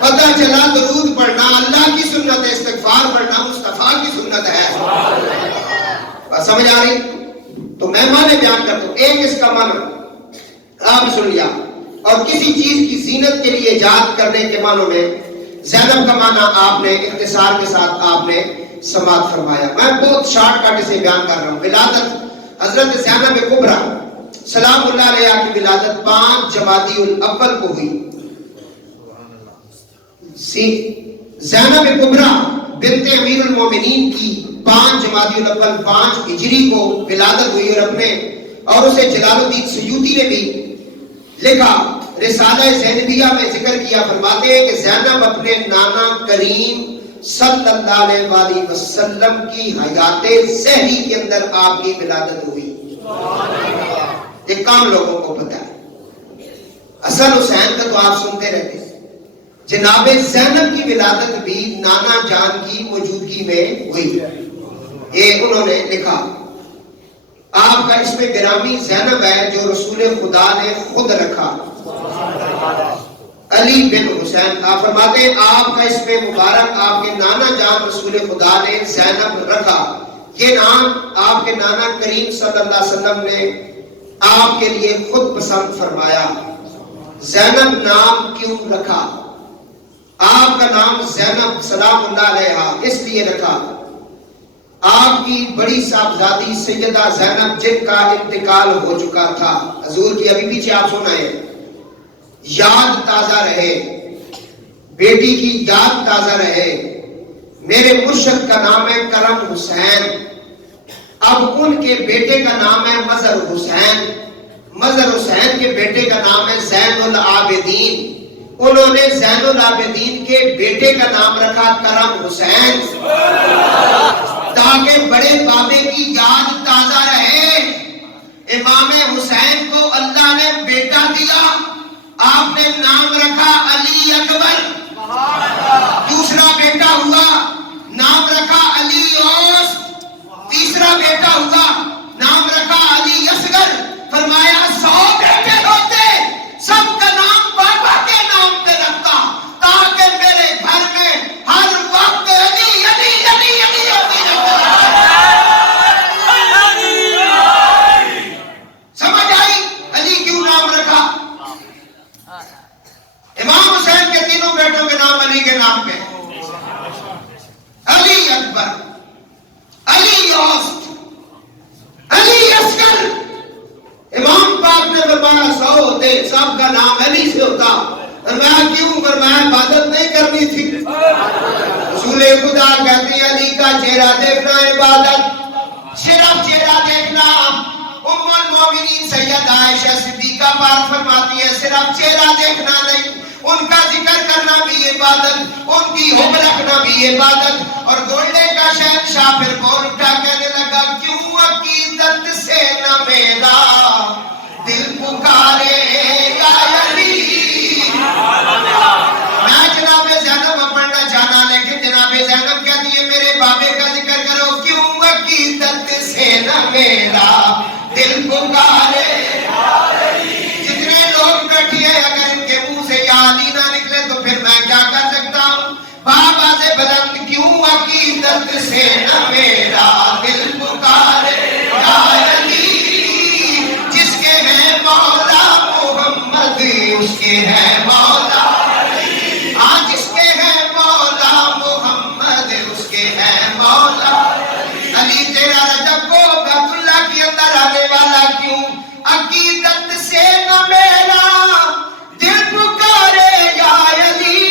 پتہ چلا درود پڑھنا اللہ کی سنت ہے استغفار پڑھنا مصطفیٰ کی سنت ہے بات سمجھ آ رہی تو میں معنی بیان کرتا ہوں ایک اس کا معنی آپ نے سن لیا اور کسی چیز کی زینت کے لیے ایجاد کرنے کے معنوں میں زینب کا معنی آپ نے اختصار کے ساتھ آپ نے سماعت فرمایا میں بہت شارٹ کٹ سے بیان کر رہا ہوں ولادت حضرت زینب کبریٰ سلام اللہ علیہ کی ولادت 5 جمادی الاول کو ہوئی زینب کبریٰ بنت امیر المومنین کی 5 جمادی الاول 5 ہجری کو ولادت ہوئی اور اسے جلال الدین سیوطی نے بھی لکھا رسالہ زینبیہ میں ذکر کیا فرماتے ہیں کہ زینب اپنے نانا کریم صلی اللہ علیہ وآلہ وسلم کی حیات زہری کے اندر آپ کی ولادت ہوئی یہ کام لوگوں کو پتا ہے حسن حسین کا تو آپ سنتے رہتے ہیں جناب زینب کی ولادت بھی نانا جان کی موجودگی میں ہوئی یہ انہوں نے لکھا آپ کا اسم گرامی زینب ہے جو رسول خدا نے خود رکھا علی بن حسین آپ فرماتے ہیں آپ کا اسم مبارک آپ کے نانا جان رسول خدا نے زینب رکھا یہ نام آپ کے نانا کریم صلی اللہ علیہ وسلم نے آپ کے لیے خود پسند فرمایا زینب نام کیوں رکھا آپ کا نام زینب سلام اللہ علیہ اس لیے رکھا آپ کی بڑی صاحبزادی سیدہ زینب جن کا انتقال ہو چکا تھا حضور کی ابھی پیچھے آپ سنائیں یاد تازہ رہے بیٹی کی یاد تازہ رہے میرے مرشد کا نام ہے کرم حسین اب ان کے بیٹے کا نام ہے مظہر حسین کے بیٹے کا نام ہے زین العابدین انہوں نے زین العابدین کے بیٹے کا نام رکھا کرم حسین، تاکہ بڑے بابے کی یاد تازہ رہے۔ امام حسین کو اللہ نے بیٹا دیا، آپ نے نام رکھا علی اکبر۔ دوسرا بیٹا ہوا، نام رکھا علی اوس۔ تیسرا بیٹا ہوا، نام رکھا علی اصغر۔ فرمایا 100 بیٹے ہوتے، سب کا نام بابا کے نام پہ رکھتا، تاکہ میرے گھر میں ہر وقت علی علی علی علی ہوتی رہتا۔ سمجھ آئی علی کیوں نام رکھا؟ امام حسین کے تینوں بیٹوں کے نام علی کے نام پہ، علی اکبر، علی اوسط، علی اصغر۔ امام پاک نے فرمایا 100 ہوتے، سب کا نام علی سے ہوتا۔ فرمایا کیوں؟ فرمایا عبادت نہیں کرنی تھی۔ رسول خدا کہتے ہیں علی کا چہرہ دیکھنا عبادت، صرف چہرہ دیکھنا۔ ام المومنین سید عائشہ صدیقہ پاک فرماتی ہے صرف چہرہ دیکھنا نہیں، ان کا ذکر کرنا بھی عبادت، ان کی حب رکھنا بھی عبادت۔ اور گولڈے کا شہنشاہ پھر بول اٹھا کہنے لگا کیوں عقیدت سے نہ میرا دل پکارے یا علی۔ میں جناب زینب پڑھنا چاہنا، لیکن جناب زینب کہتی ہے میرے بابے کا ذکر کرو، کیوں عقیدت سے نہ میرا دل پکارے۔ جتنے لوگ بیٹھے ہیں اگر ان کے منہ سے یا علی نہ نکلے تو پھر میں کیا کر سکتا ہوں؟ بابا سے بلند کیوں عقیدت سے نہ میرا دل پکارے یا علی، جس کے ہیں مولا محمد اس کے ہیں مولا علی۔ ہاں جس کے ہیں مولا محمد اس کے ہیں مولا علی۔ تیرا رجب کو بیت اللہ کے اندر آنے والا کیوں؟ عقیدت سے نہ میرا دل پکارے یا علی،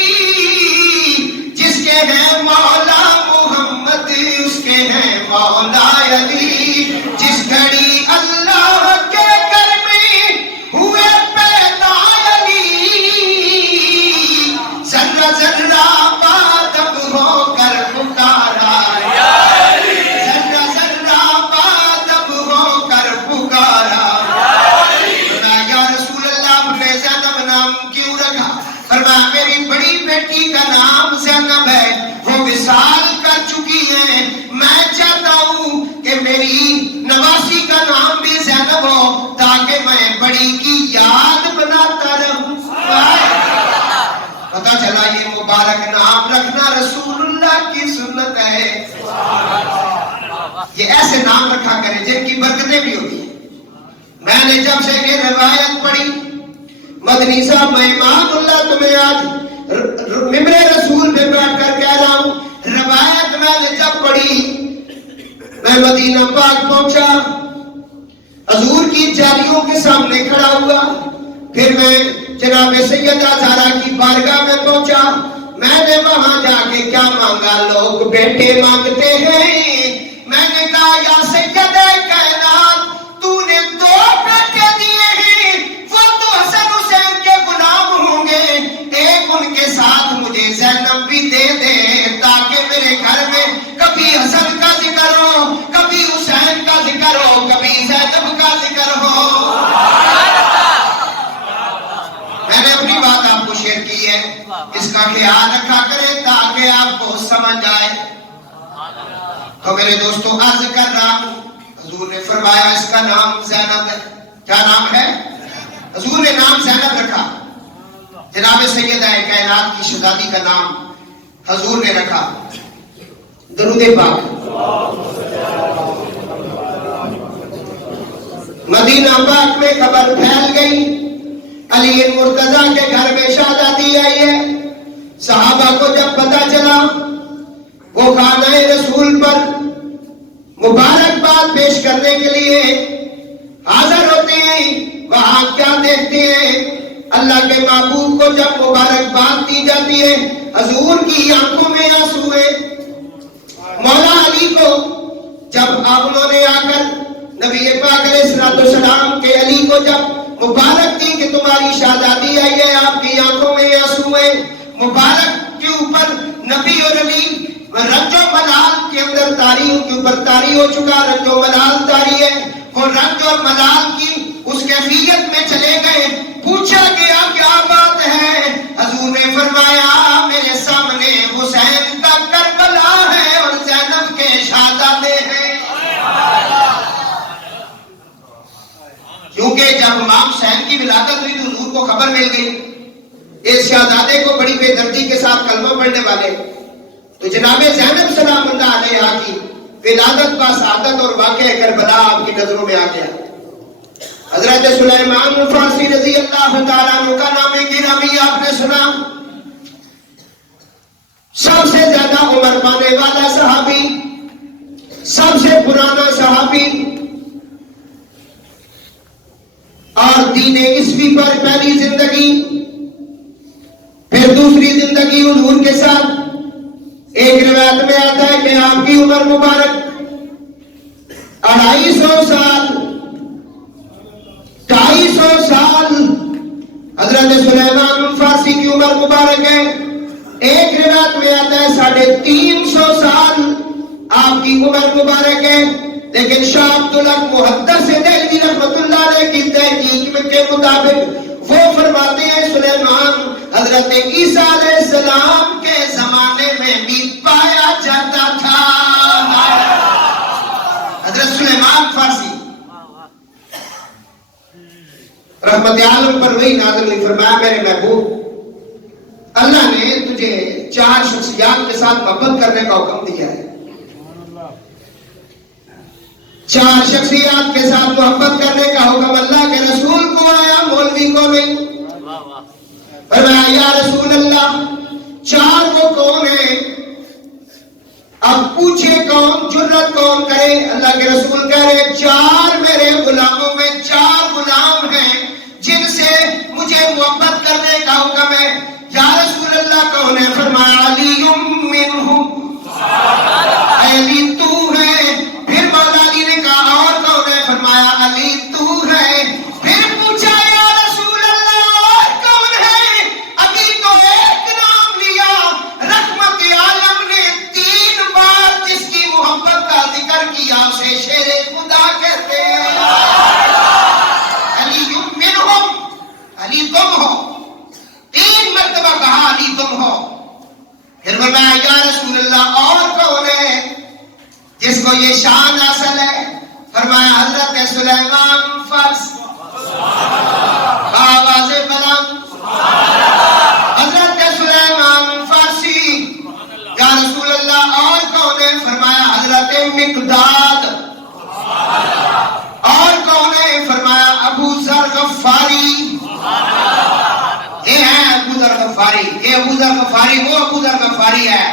جس کے ہیں مولا محمد اس کے ہیں مولا علی۔ جس گھڑی اللہ کے گھر میں ہوئے پیدا علی، ذرہ ذرہ بادب ہو کر پکارا یا علی، ذرہ ذرہ بادب ہو کر پکارا یا علی۔ یا رسول اللہ اپنے زینب نام کیوں رکھا؟ فرمایا میری بڑی بیٹی کا نام زینب ہے، وہ وصال کر چکی ہے، میں چاہتا ہوں کہ میری نواسی کا نام بھی زینب ہو، تاکہ میں بڑی کی یاد بناتا رہوں۔ پتہ چلا یہ مبارک نام رکھنا رسول اللہ کی سنت ہے۔ یہ ایسے نام رکھا کرے جن کی برکتیں بھی ہوتی ہیں۔ میں نے جب سے یہ روایت پڑھی، مدنی صاحب میں امام اللہ تمہیں آج ممبر رسول پہ بیٹھ کر کہہ رہا ہوں، روایت میں نے جب پڑھی، میں مدینہ پاک پہنچا، حضور کی جالیوں کے سامنے کھڑا ہوا، پھر میں جناب سیدہ زہرا کی بارگاہ میں پہنچا۔ میں نے وہاں جا کے کیا مانگا؟ لوگ بیٹے مانگتے ہیں۔ میں نے کہا یا سیدہ کائنات، تو نے 2 بیٹے دیے ہیں، وہ تو حسن حسین کے غلام ہوں گے، ایک ان کے ساتھ مجھے زینب بھی دے دے، تاکہ میرے گھر میں کبھی حسن کا ذکر ہو، کبھی حسین کا ذکر ہو، کبھی زینب کا ذکر ہو۔ میں نے اپنی بات آپ کو شیئر کی ہے، اس کا خیال رکھا کریں تاکہ آپ کو سمجھ آئے۔ تو میرے دوستوں عرض کر رہا ہوں، حضور نے فرمایا اس کا نام زینب ہے۔ کیا نام ہے؟ حضور نے نام زینب رکھا۔ جناب سیدہ کائنات کی شہزادی کا نام حضور نے رکھا۔ درود پاک۔ مدینہ پاک میں خبر پھیل گئی، علی مرتضیٰ کے گھر میں شہزادی آئی ہے۔ صحابہ کو جب پتہ چلا، وہ خانہ رسول پر مبارکباد پیش کرنے کے لیے حاضر ہوتے ہیں۔ وہاں کیا دیکھتے ہیں؟ اللہ کے محبوب کو جب مبارکباد دی جاتی ہے، حضور کی آنکھوں میں آنسو ہے۔ مولا علی کو جب انہوں نے آ کر نبی پاک علیہ السلام کے علی کو جب مبارک دی کہ تمہاری شہزادی آئی ہے، آپ کی آنکھوں میں آنسو مبارک کے اوپر نبی اور علی رنج و ملال کے اندر طاری ان کے اوپر طاری ہو چکا، رنج و ملال طاری ہے، اور رنج اور ملال کی اس کیفیت میں چلے گئے۔ پوچھا گیا کیا بات ہے؟ حضور نے فرمایا میرے سامنے حسین کا کربلا ہے اور زینب کے شہزادے ہیں۔ کیونکہ جب امام حسین کی ولادت ہوئی تو حضور کو خبر مل گئی، اس شہزادے کو بڑی بے دردی کے ساتھ کلمہ پڑھنے والے، تو جناب زینب سلام اللہ علیہا کی ولادت با سعادت اور واقعہ کربلا آپ کی نظروں میں آ گیا۔ حضرت سلیمان فارسی رضی اللہ تعالیٰ عنہ کا نام گرامی آپ نے سنا، سب سے زیادہ عمر پانے والا صحابی، سب سے پرانا صحابی، اور دین عیسوی پر پہلی زندگی، پھر دوسری زندگی حضور کے ساتھ۔ ایک روایت میں آتا ہے کہ آپ کی عمر مبارک 250 سال، 250 سال حضرت سلیمان فارسی کی عمر مبارک ہے۔ ایک روایت میں آتا ہے 350 سال آپ کی عمر مبارک ہے، لیکن شاہ عبدالحق محدث دہلوی رحمۃ اللہ علیہ کی تحقیق کے مطابق وہ فرماتے ہیں سلیمان حضرت عیسیٰ علیہ السلام کے زمانے میں بھی پایا جاتا تھا۔ حضرت سلیمان فارسی رحمت عالم پر وہی نازل ہوئی، فرمایا میرے محبوب اللہ نے تجھے 4 شخصیات کے ساتھ محبت کرنے کا حکم دیا ہے، 4 شخصیات کے ساتھ محبت کرنے کا حکم اللہ کے رسول کو آیا، مولوی کو نہیں۔ فرمایا یا رسول اللہ 4 وہ کون ہیں؟ اب پوچھے کون، جرت کون کرے؟ اللہ کے رسول کہہ رہے 4 میرے غلاموں میں 4 غلام ہیں جن سے مجھے محبت کرنے کا حکم ہے۔ یا رسول اللہ کون ہے؟ فرمایا علی منہم، علی تو ہے۔ پھر مولا علی نے کہا اور کون ہے؟ فرمایا علی تو ہے۔ پھر پوچھا یا رسول اللہ اور کون ہے؟ ابھی تو ایک نام لیا، رحمت عالم نے 3 بار جس کی محبت کا ذکر کیا اسے شیر خدا کہتے ہیں۔ علی منہم، علی تم ہو، 3 مرتبہ کہا علی تم ہو۔ پھر فرمایا یا رسول اللہ اور کون ہے جس کو یہ شان حاصل ہے؟ فرمایا حضرت سلیمان فارسی، آواز بلند، حضرت سلیمان فارسی۔ یا رسول اللہ اور کون ہے؟ فرمایا حضرت مقداد۔ اور کون ہے؟ فرمایا ابو ذر غفاری۔ یہ ہے ابو ذر غفاری، یہ ابو ذر غفاری وہ ابو ذر غفاری ہے۔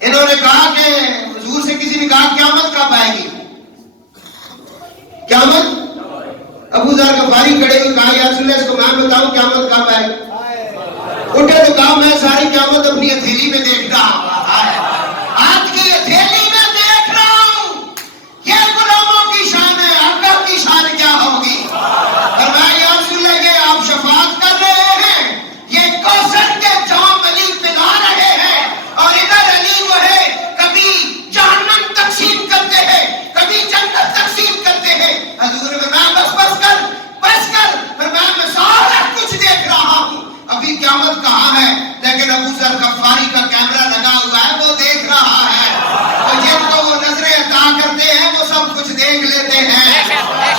انہوں نے کہا کہ حضور سے کسی نے کہا قیامت کب آئے گی؟ قیامت؟ ابو ذر غفاری کھڑے ہوئے کہا یا رسول اللہ اس کو میں بتاؤں قیامت کب آئے گی؟ اٹھے تو کہا میں ساری قیامت اپنی ہتھیلی میں دیکھ رہا ہوں، ہاتھ کی ہتھیلی میں دیکھ رہا ہوں۔ یہ غلاموں کی شان ہے، آقا کی شان کیا ہوگی؟ فرمایا یا رسول اللہ یہ آپ شفاعت کر رہے ہیں، یہ کوثر کے جام علی پلا رہے ہیں، اور ادھر علی وہ ہے کبھی جہنم تقسیم کرتے ہیں کبھی جنت تقسیم کرتے ہیں۔ حضور نے فرمایا بس بس کر بس کر۔ فرمایا میں سارا کچھ دیکھ رہا ہوں، ابھی قیامت کہاں ہے؟ لیکن ابو ذر غفاری کا کیمرہ لگا ہوا ہے، وہ دیکھ رہا ہے، اور جن کو وہ نظریں عطا کرتے ہیں وہ سب کچھ دیکھ لیتے ہیں۔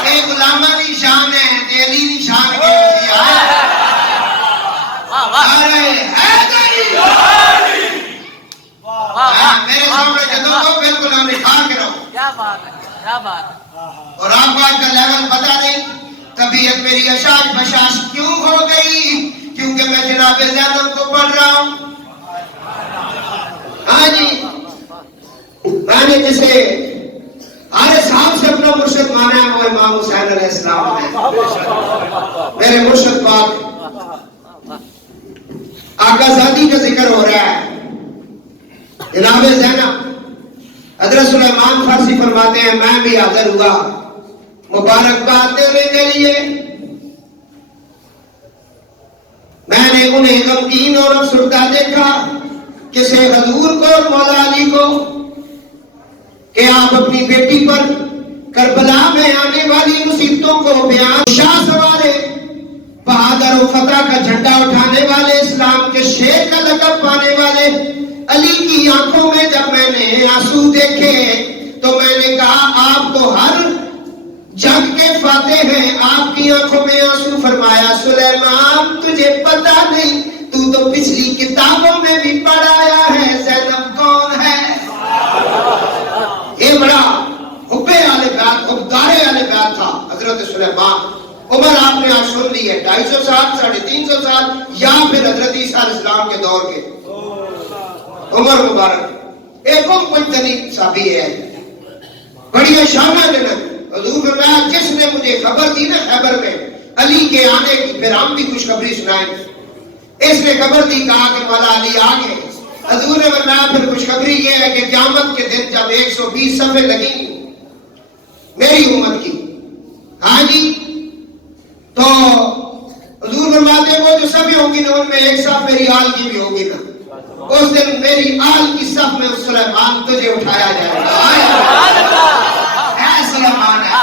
یہ غلامانی شان ہے، دہلی شان کے میرے سامنے جدوں کو بالکل ہم نکھار کے رہو۔ کیا بات ہے، کیا بات ہے۔ اور آپ کو آج کا لیول پتا نہیں طبیعت میری اشاش بشاش کیوں ہو گئی؟ کیونکہ میں جناب زینب کو پڑھ رہا ہوں۔ ہاں جی، میں نے جسے ہر صاحب سے اپنا مرشد مانا ہے وہ امام حسین علیہ السلام ہے، میرے مرشد پاک آقا زادی کا ذکر ہو رہا ہے۔ جناب زینب حضرت سلیمان فارسی فرماتے ہیں میں بھی حاضر ہوا مبارکباد دینے کے لیے۔ میں نے انہیں غمگین اور افسردہ دیکھا، کسے حضور کو اور مولا علی کو، کہ آپ اپنی بیٹی پر کربلا میں آنے والی مصیبتوں کو بیان، شاہ سوارے بہادر و فتح کا جھنڈا اٹھانے والے، اسلام کے شیر کا لقب پانے والے علی کی آنکھوں میں جب میں نے آنسو دیکھے تو میں نے کہا آپ تو ہر جنگ کے فاتح ہیں، آپ کی آنکھوں میں آنسو۔ فرمایا سلیمان تجھے پتا نہیں، تو پچھلی کتابوں میں بھی پڑھایا ہے زینب کون ہے۔ یہ بڑا حبے والے بیات، حبدارے والے بیات تھا حضرت سلیمان۔ عمر آپ نے آج سن لی ہے 250 سال 350 سال یا پھر حضرت عیسیٰ علیہ السلام کے دور کے عمر مبارک، ایک کوئی تنی صحابی ہے، بڑی شانہ جنت۔ حضور فرمایا جس نے مجھے خبر دی نا خیبر میں علی کے آنے کی، پھر ہم بھی خوشخبری سنائیں، اس نے خبر دی، کہا کہ مولا علی آ گئے۔ حضور نے فرمایا پھر خوشخبری یہ ہے کہ قیامت کے دن جب 120 صفیں لگیں گی میری امت کی، ہاں جی، تو حضور فرماتے وہ جو صفیں ہوں گی نا ان میں ایک صف میری آل کی بھی ہوگی نا، اس دن میری آل کی صف میں سلیمان تجھے اٹھایا جائے گا۔ سلیمان ہے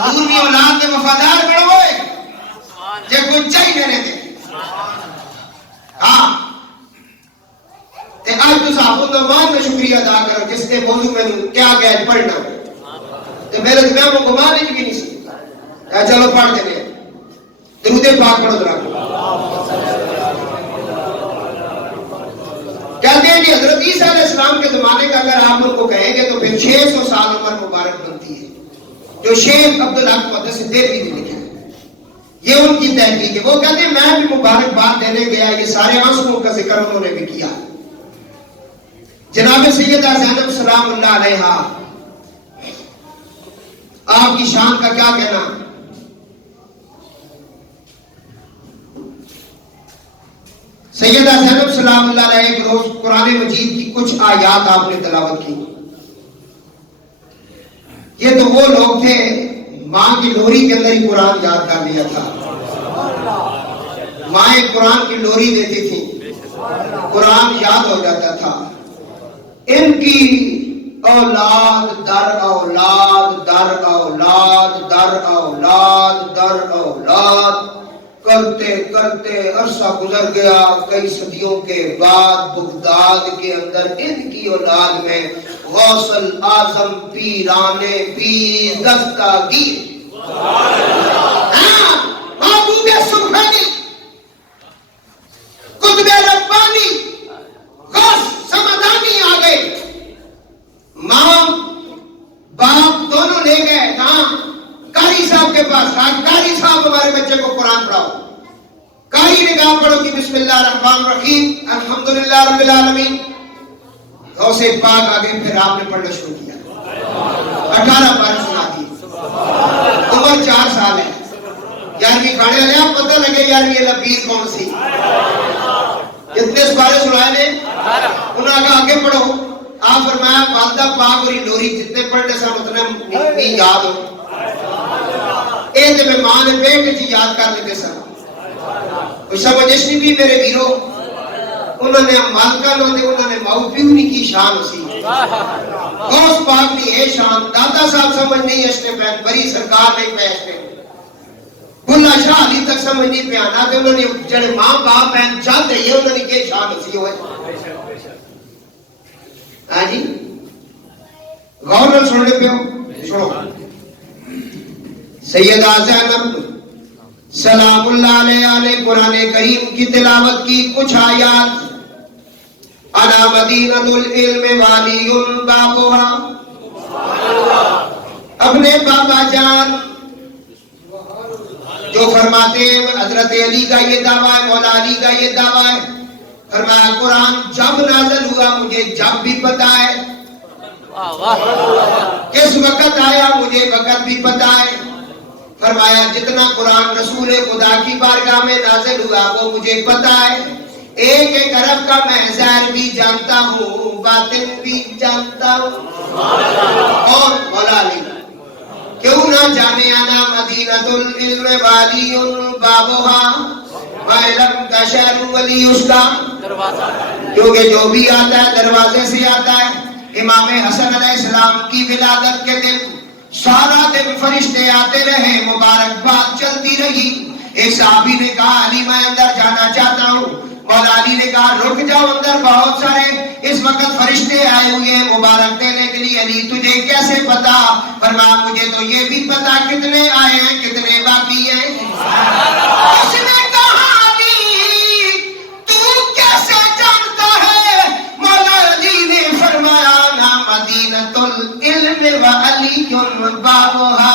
حضور کی اولاد میں وفادار بڑھ ہوئے جے کچھ چاہیے نے دے، ہاں تے آج تو صاحب النعمان میں شکریہ ادا کرو جس نے موضوع میں کیا گیا پڑھنا تے میرے دماغ میں گمان بھی نہیں سکتا۔ چلو پڑھ دیں گے، درود پاک پڑھو ذرا۔ کہتے ہیں کہ حضرت عیسیٰ علیہ السلام کے زمانے کا اگر آپ لوگ کو کہیں گے تو پھر 600 سال عمر مبارک بنتی ہے، جو شیخ عبدالحق محدث دہلوی نے لکھا ہے، یہ ان کی تحقیق ہے۔ وہ کہتے ہیں میں بھی مبارکباد دینے گیا، یہ سارے آنسوؤں کا ذکر انہوں نے بھی کیا۔ جناب سیدہ زینب سلام اللہ علیہا، آپ کی شان کا کیا کہنا۔ سیدہ زینب سلام اللہ علیہ ایک روز قرآن مجید کی کچھ آیات آپ نے تلاوت کی۔ یہ تو وہ لوگ تھے ماں کی لوری کے اندر ہی قرآن یاد کر لیا تھا، مائیں قرآن کی لوری دیتی تھی، قرآن یاد ہو جاتا تھا۔ ان کی اولاد در اولاد در اولاد در اولاد در اولاد کرتے کرتے عرصہ گزر گیا، کئی صدیوں کے بعد بغداد کے اندر ان کی اولاد میں غوث الاعظم پیرانے پیر دستگیر محبوب سبحانی قطب ربانی غوث سمدانی آ گئے۔ ماں باپ دونوں لے گئے کہاں؟ قاری صاحب کے پاس، قاری صاحب ہمارے بچے کو قرآن پڑھاؤ۔ قاری نے کہا پڑھو کہ بسم اللہ الرحمن الرحیم الحمدللہ رب العالمین، غوث پاک آگے، پھر آپ نے پڑھنا شروع کیا، 18 پارے سنا دی۔ عمر 4 سال ہے، 11ویں کھانے والے آپ پتہ لگے 11ویں لبیر کون سی، کتنے پارے سنائے نے، انہوں نے کہا آگے پڑھو۔ آپ فرمایا والدہ پاک اور لوری جتنے پڑھنے سن اتنے نہیں یاد ہو، اے تے میں ماں نے بیٹے جی یاد کر لیتے سن، کوئی سمجھش نہیں بھی میرے ویرو، انہوں نے مالکہ انہوں نے ماؤ پیونی کی شان سی، غوث پاک دی اے شان، دادا صاحب سمجھ نہیں اشتے پہن، بری سرکار نہیں پہنچتے، بھلا شاہ علی تک سمجھ نہیں پہنا، کہ انہوں نے جڑے ماں باپ پہن چاہتے ہیں انہوں نے کیا شان سی ہوئے۔ ہاں جی غور نہ سننے پہ ہو سنو۔ سیدہ زینب سلام اللہ علیہ نے قرآن کریم کی تلاوت کی، کچھ آیات۔ انا مدینۃ العلم والی بابھا، اپنے بابا جان جو فرماتے ہیں حضرت علی کا یہ دعویٰ ہے، مولا علی کا یہ دعویٰ ہے، فرمایا قرآن جب نازل ہوا مجھے جب بھی پتا ہے، کس وقت آیا مجھے وقت بھی پتا ہے۔ فرمایا جتنا قرآن رسول خدا کی بارگاہ میں نازل ہوا وہ مجھے پتا ہے، ایک ایک حرف کا میں ظاہر بھی جانتا ہوں باطن بھی جانتا ہوں۔ اور مولا علی کیوں نہ جانے، انا مدینۃ العلم والی بابھا، وَإِلَمْ تَشَرُوا ولی اس کا کیونکہ جو بھی آتا ہے دروازے سے آتا ہے. امام حسن علیہ السلام کی ولادت کے دن سارا دن فرشتے آتے رہے, مبارکباد چلتی رہی. ایک صحابی نے کہا علی میں اندر جانا چاہتا ہوں. مولا علی نے کہا رک جاؤ, اندر بہت سارے اس وقت فرشتے آئے ہوئے ہیں مبارک دینے کے لیے. علی تجھے کیسے پتا؟ فرمایا مجھے تو یہ بھی پتا کتنے آئے ہیں کتنے باقی ہیں. اس نے کہا علی تو کیسے جانتا ہے؟ مولا علی نے فرمایا نا مدینۃ العلم وعلی بابها.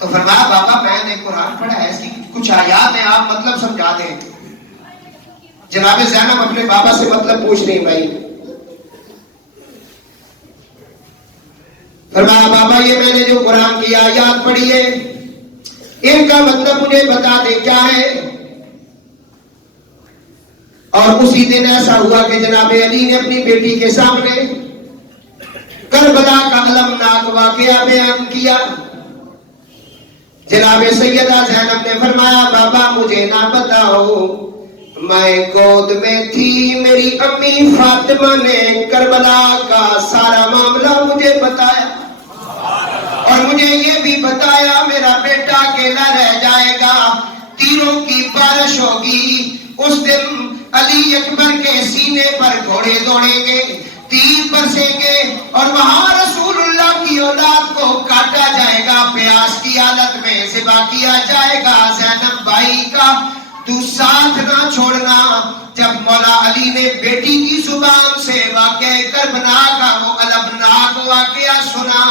تو فرمایا بابا میں نے قرآن پڑھا ہے, اس کی کچھ آیات ہیں آپ مطلب سمجھا دیں. جناب زینب اپنے بابا سے مطلب پوچھ رہی بھائی. فرمایا بابا یہ میں نے جو قرآن کی آیات پڑھی ہے ان کا مطلب مجھے بتا دے کیا ہے. اور اسی دن ایسا ہوا کہ جناب علی نے اپنی بیٹی کے سامنے کربلا کا المناک واقعہ بیان کیا. جناب سیدہ زینب نے فرمایا بابا مجھے نہ بتاؤ, میں گود میں تھی, میری امی فاطمہ نے کربلا کا سارا معاملہ مجھے بتایا اور مجھے یہ بھی بتایا میرا بیٹا اکیلا رہ جائے گا, تیروں کی بارش ہوگی, اس دن علی اکبر کے سینے پر گھوڑے دوڑیں گے, تیر برسیں گے اور وہاں رسول اللہ کی اولاد کو کاٹا جائے گا, پیاس کی حالت میں ذبح کیا جائے گا. زینب بھائی کا تو ساتھ نہ چھوڑنا. جب مولا علی نے بیٹی کی زبان سے واقعہ کربلا کا وہ المناک واقعہ سنا,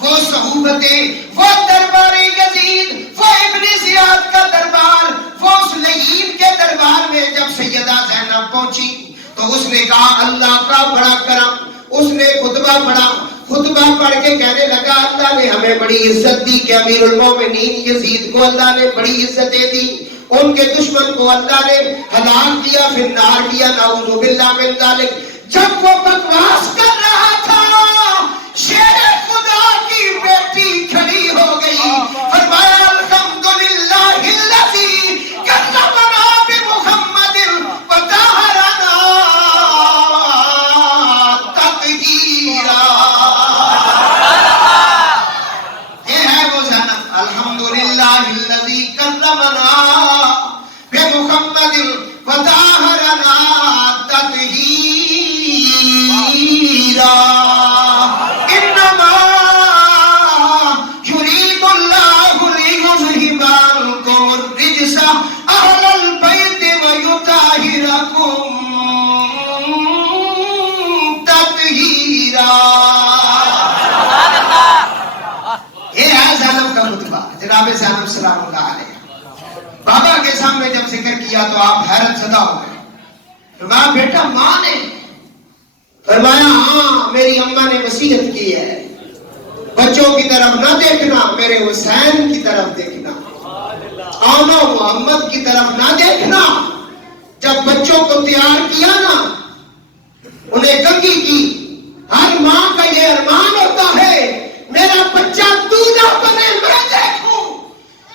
وہ صحبتیں, وہ دربار یزید, وہ ابن زیاد کا دربار, وہ اس لعین کے دربار میں جب سیدہ زینب پہنچی تو اس نے کہا اللہ کا بڑا کرم. اس نے خطبہ پڑھا, خطبہ پڑھ کے کہنے لگا اللہ نے ہمیں بڑی عزت دی کہ امیر المومنین یزید کو اللہ نے بڑی عزتیں دی, ان کے دشمن کو اللہ نے ہلاک کیا پھر نار کیا, نعوذ باللہ من ذالک. جب وہ بکواس کر رہا تھا شیر خدا کی بیٹی کھڑی ہو گئی, فرمایا الحمدللہ الذی کرمنا بمحمد وطہرنا تطہیرا. یہ ہے وہ زینب, الحمدللہ الذی کرمنا بمحمد وطہرنا تطہیرا. انما یرید اللہ لیذہب عنکم الرجس اہل البیت ویطہرکم تطہیرا. یہ ہے زینب کا خطبہ. جناب زینب سلام اللہ علیہ بابا کے سامنے جب ذکر کیا تو آپ حیرت زدہ ہو گئے. فرمایا بیٹا ماں نے؟ فرمایا ہاں میری اماں نے وصیت کی ہے, بچوں کی طرف نہ دیکھنا, میرے حسین کی طرف دیکھنا, آنا محمد کی طرف نہ دیکھنا. جب بچوں کو تیار کیا نا, انہیں کنگھی کی, ہر ماں کا یہ ارمان ہوتا ہے میرا بچہ دودھا بنے میں دیکھوں.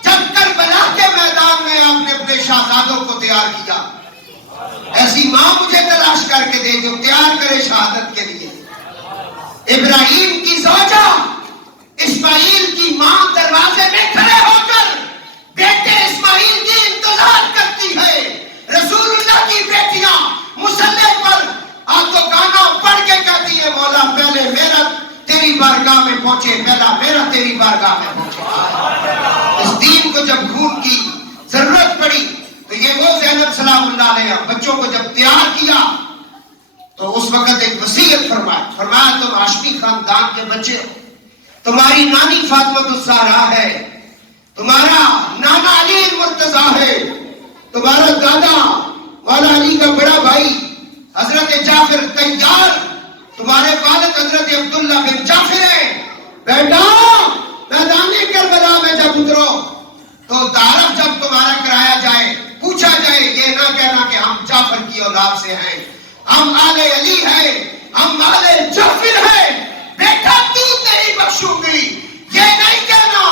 جب کربلا کے میدان میں آپ نے اپنے شہزادوں کو تیار کیا, ایسی ماں مجھے تلاش کر کے دے جو تیار کرے شہادت کے لیے. ابراہیم کی زوجہ اسماعیل کی ماں دروازے میں کھڑے ہو کر بیٹے اسماعیل کی انتظار کرتی ہے. رسول اللہ کی بیٹیاں مصلی پر آنکھوں گانا پڑھ کے کہتی ہے مولا پہلے میرا تیری بارگاہ میں پہنچے, پہلا میرا تیری بارگاہ میں پہنچے. اس دین کو جب خون کی ضرورت پڑی تو یہ وہ زینب سلام اللہ علیہ بچوں کو جب تیار کیا تو اس وقت ایک وصیت فرمایا تم ہاشمی خاندان کے بچے ہو, تمہاری نانی فاطمہ الزہرا ہے, تمہارا نانا علی المرتضیٰ ہے, تمہارا دادا مولا علی کا بڑا بھائی حضرت جعفر طیار, تمہارے والد حضرت عبداللہ بن جعفر ہیں. بیٹا میدان کربلا میں جب اترو تو تعارف جب تمہارا کرایا جائے پوچھا جائے یہ نہ کہنا کہ ہم جعفر کی اولاد سے ہیں, ہم آل علی ہیں, ہم آل جعفر ہیں. بیٹا تو نہیں بخشوں گی, یہ نہیں کہنا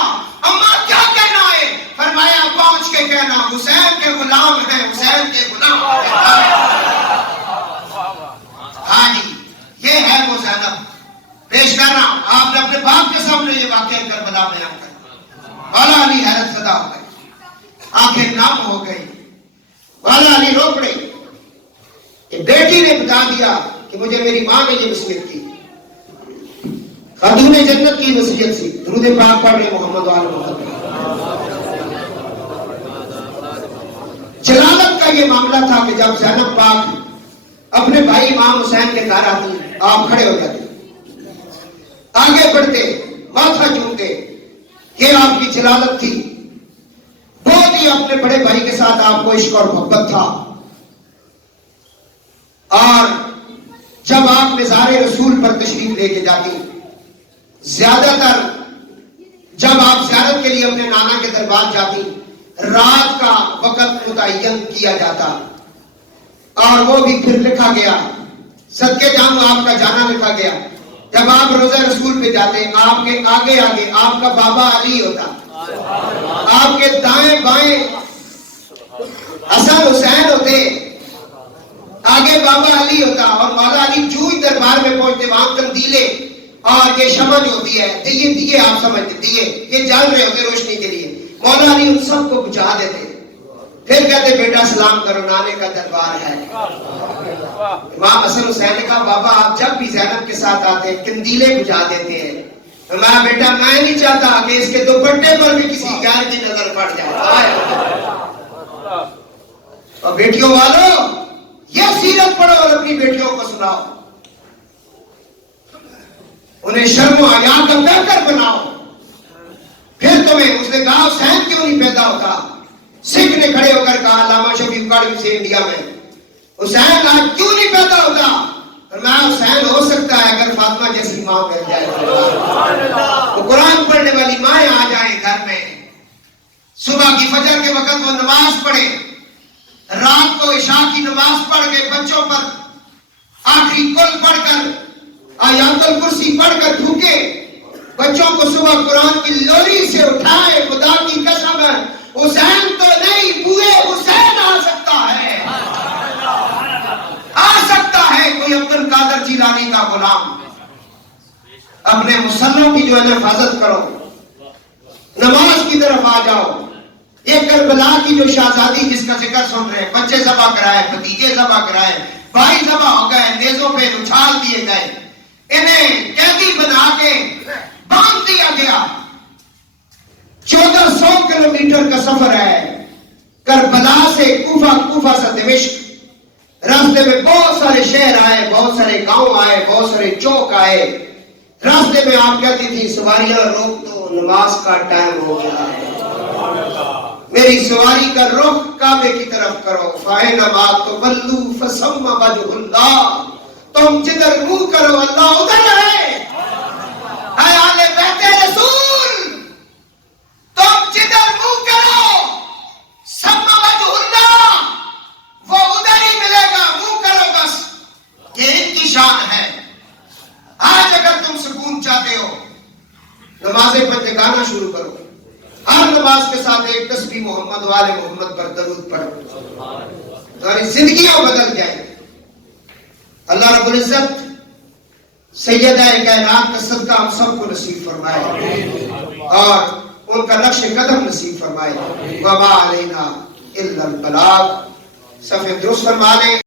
معاملہ بیان کر۔ مولا علی حیرت زدہ ہو گئے، آنکھیں نم ہو گئی، مولا علی رو پڑے کہ بیٹی نے بتا دیا کہ مجھے میری ماں نے یہ وصیت کی، خاتون جنت کی وصیت تھی۔ درود پاک پڑھ رہے محمد وآل محمد۔ جلالت کا یہ معاملہ تھا کہ جب زینب پاک اپنے بھائی امام حسین کے گھر آتی، آپ کھڑے ہو جاتے، آگے بڑھتے، ماتھا چومتے، یہ آپ کی جلالت تھی۔ بہت ہی اپنے بڑے بھائی کے ساتھ آپ کو عشق اور محبت تھا، اور جب آپ مزار رسول پر تشریف لے کے جاتی، زیادہ تر جب آپ زیارت کے لیے اپنے نانا کے دربار جاتی، رات کا وقت متعین کیا جاتا، اور وہ بھی پھر لکھا گیا، صدقے جانو آپ کا جانا لکھا گیا۔ جب آپ روزہ رسول پہ جاتے، آپ کے آگے آگے آپ کا بابا علی ہوتا، آپ کے دائیں بائیں حسن حسین ہوتے، آگے بابا علی ہوتا، اور مولا علی جو ہی دربار میں پہنچتے وہاں قندیلے اور یہ شمع جو ہوتی ہے، دیے آپ سمجھتے، دیے یہ جل رہے ہوتے روشنی کے لیے، مولا علی ان سب کو بجھا دیتے، پھر کہتے بیٹا سلام کرو، نانے کا دربار ہے۔ امام حسن حسین نے کہا بابا آپ جب بھی زینب کے ساتھ آتے ہیں قندیلے بجھا دیتے ہیں، میں بیٹا میں نہیں چاہتا کہ اس کے دوپٹے پر بھی کسی غیر کی نظر پڑ جائے۔ اور بیٹیوں والو یہ سیرت پڑھو اور اپنی بیٹیوں کو سناؤ، انہیں شرم و حیا کا بہتر بناؤ، پھر تمہیں۔ اس نے کہا حسین کیوں نہیں پیدا ہوتا؟ سکھ نے کھڑے ہو کر کہا، علامہ شفیع قاڑوی سے انڈیا میں، حسین آج کیوں نہیں پیدا ہوتا؟ فرمایا حسین ہو سکتا ہے اگر فاطمہ جیسی ماں مل جائے تو قرآن پڑھنے والی مائیں آ جائیں گھر میں، صبح کی فجر کے وقت وہ نماز پڑھے، رات کو عشاء کی نماز پڑھ کے بچوں پر آخری کل پڑھ کر آیات الکرسی پڑھ کر ڈھونکے، بچوں کو صبح قرآن کی لوری سے اٹھائے۔ خدا کی قسم ہے حسین تو نہیں، بوئے حسین آ سکتا ہے، آ سکتا ہے کوئی عبد القادر جیلانی کا غلام۔ اپنے مسلوں کی جو ہے حفاظت کرو، نماز کی طرف آ جاؤ۔ ایک کربلا کی جو شہزادی جس کا ذکر سن رہے ہیں، بچے ذبح کرائے، بھتیجے ذبح کرائے، بھائی ذبح ہو گئے، نیزوں پہ اچھال دیے گئے، انہیں قیدی بنا کے باندھ دیا گیا۔ 1400 کلومیٹر کا سفر ہے کربلا سے کوفہ، کوفہ سے دمشق، راستے میں بہت سارے شہر آئے، بہت سارے گاؤں آئے، بہت سارے چوک آئے۔ راستے میں آپ کہتی تھی سواریاں روک دو، نماز کا ٹائم ہو گیا ہے، میری سواری کا رخ کعبے کی طرف کرو، فَإِنَّمَا تُوَلُّوا فَثَمَّ وَجْهُ اللَّهِ، تم جدھر منہ کرو اللہ ادھر ہے۔ اے آل بیت رسول تم جدھر منہ کرو ثم وجہ اللہ، وہ ادھر ہی ملے گا، منہ کرو بس، یہ ان کی شان ہے۔ آج اگر تم سکون چاہتے ہو، نمازیں پڑھتے گانا شروع کرو، ہر نماز کے ساتھ ایک تسبیح محمد والے محمد پر درود پڑھو، تمہاری زندگیاں بدل جائیں۔ اللہ رب العزت سیدہ کائنات کا صدقہ ہم سب کو نصیب فرمائے اور ان کا نقش قدم نصیب فرمائے۔ وما علینا الا البلاغ۔ صفحہ درست فرما لیں۔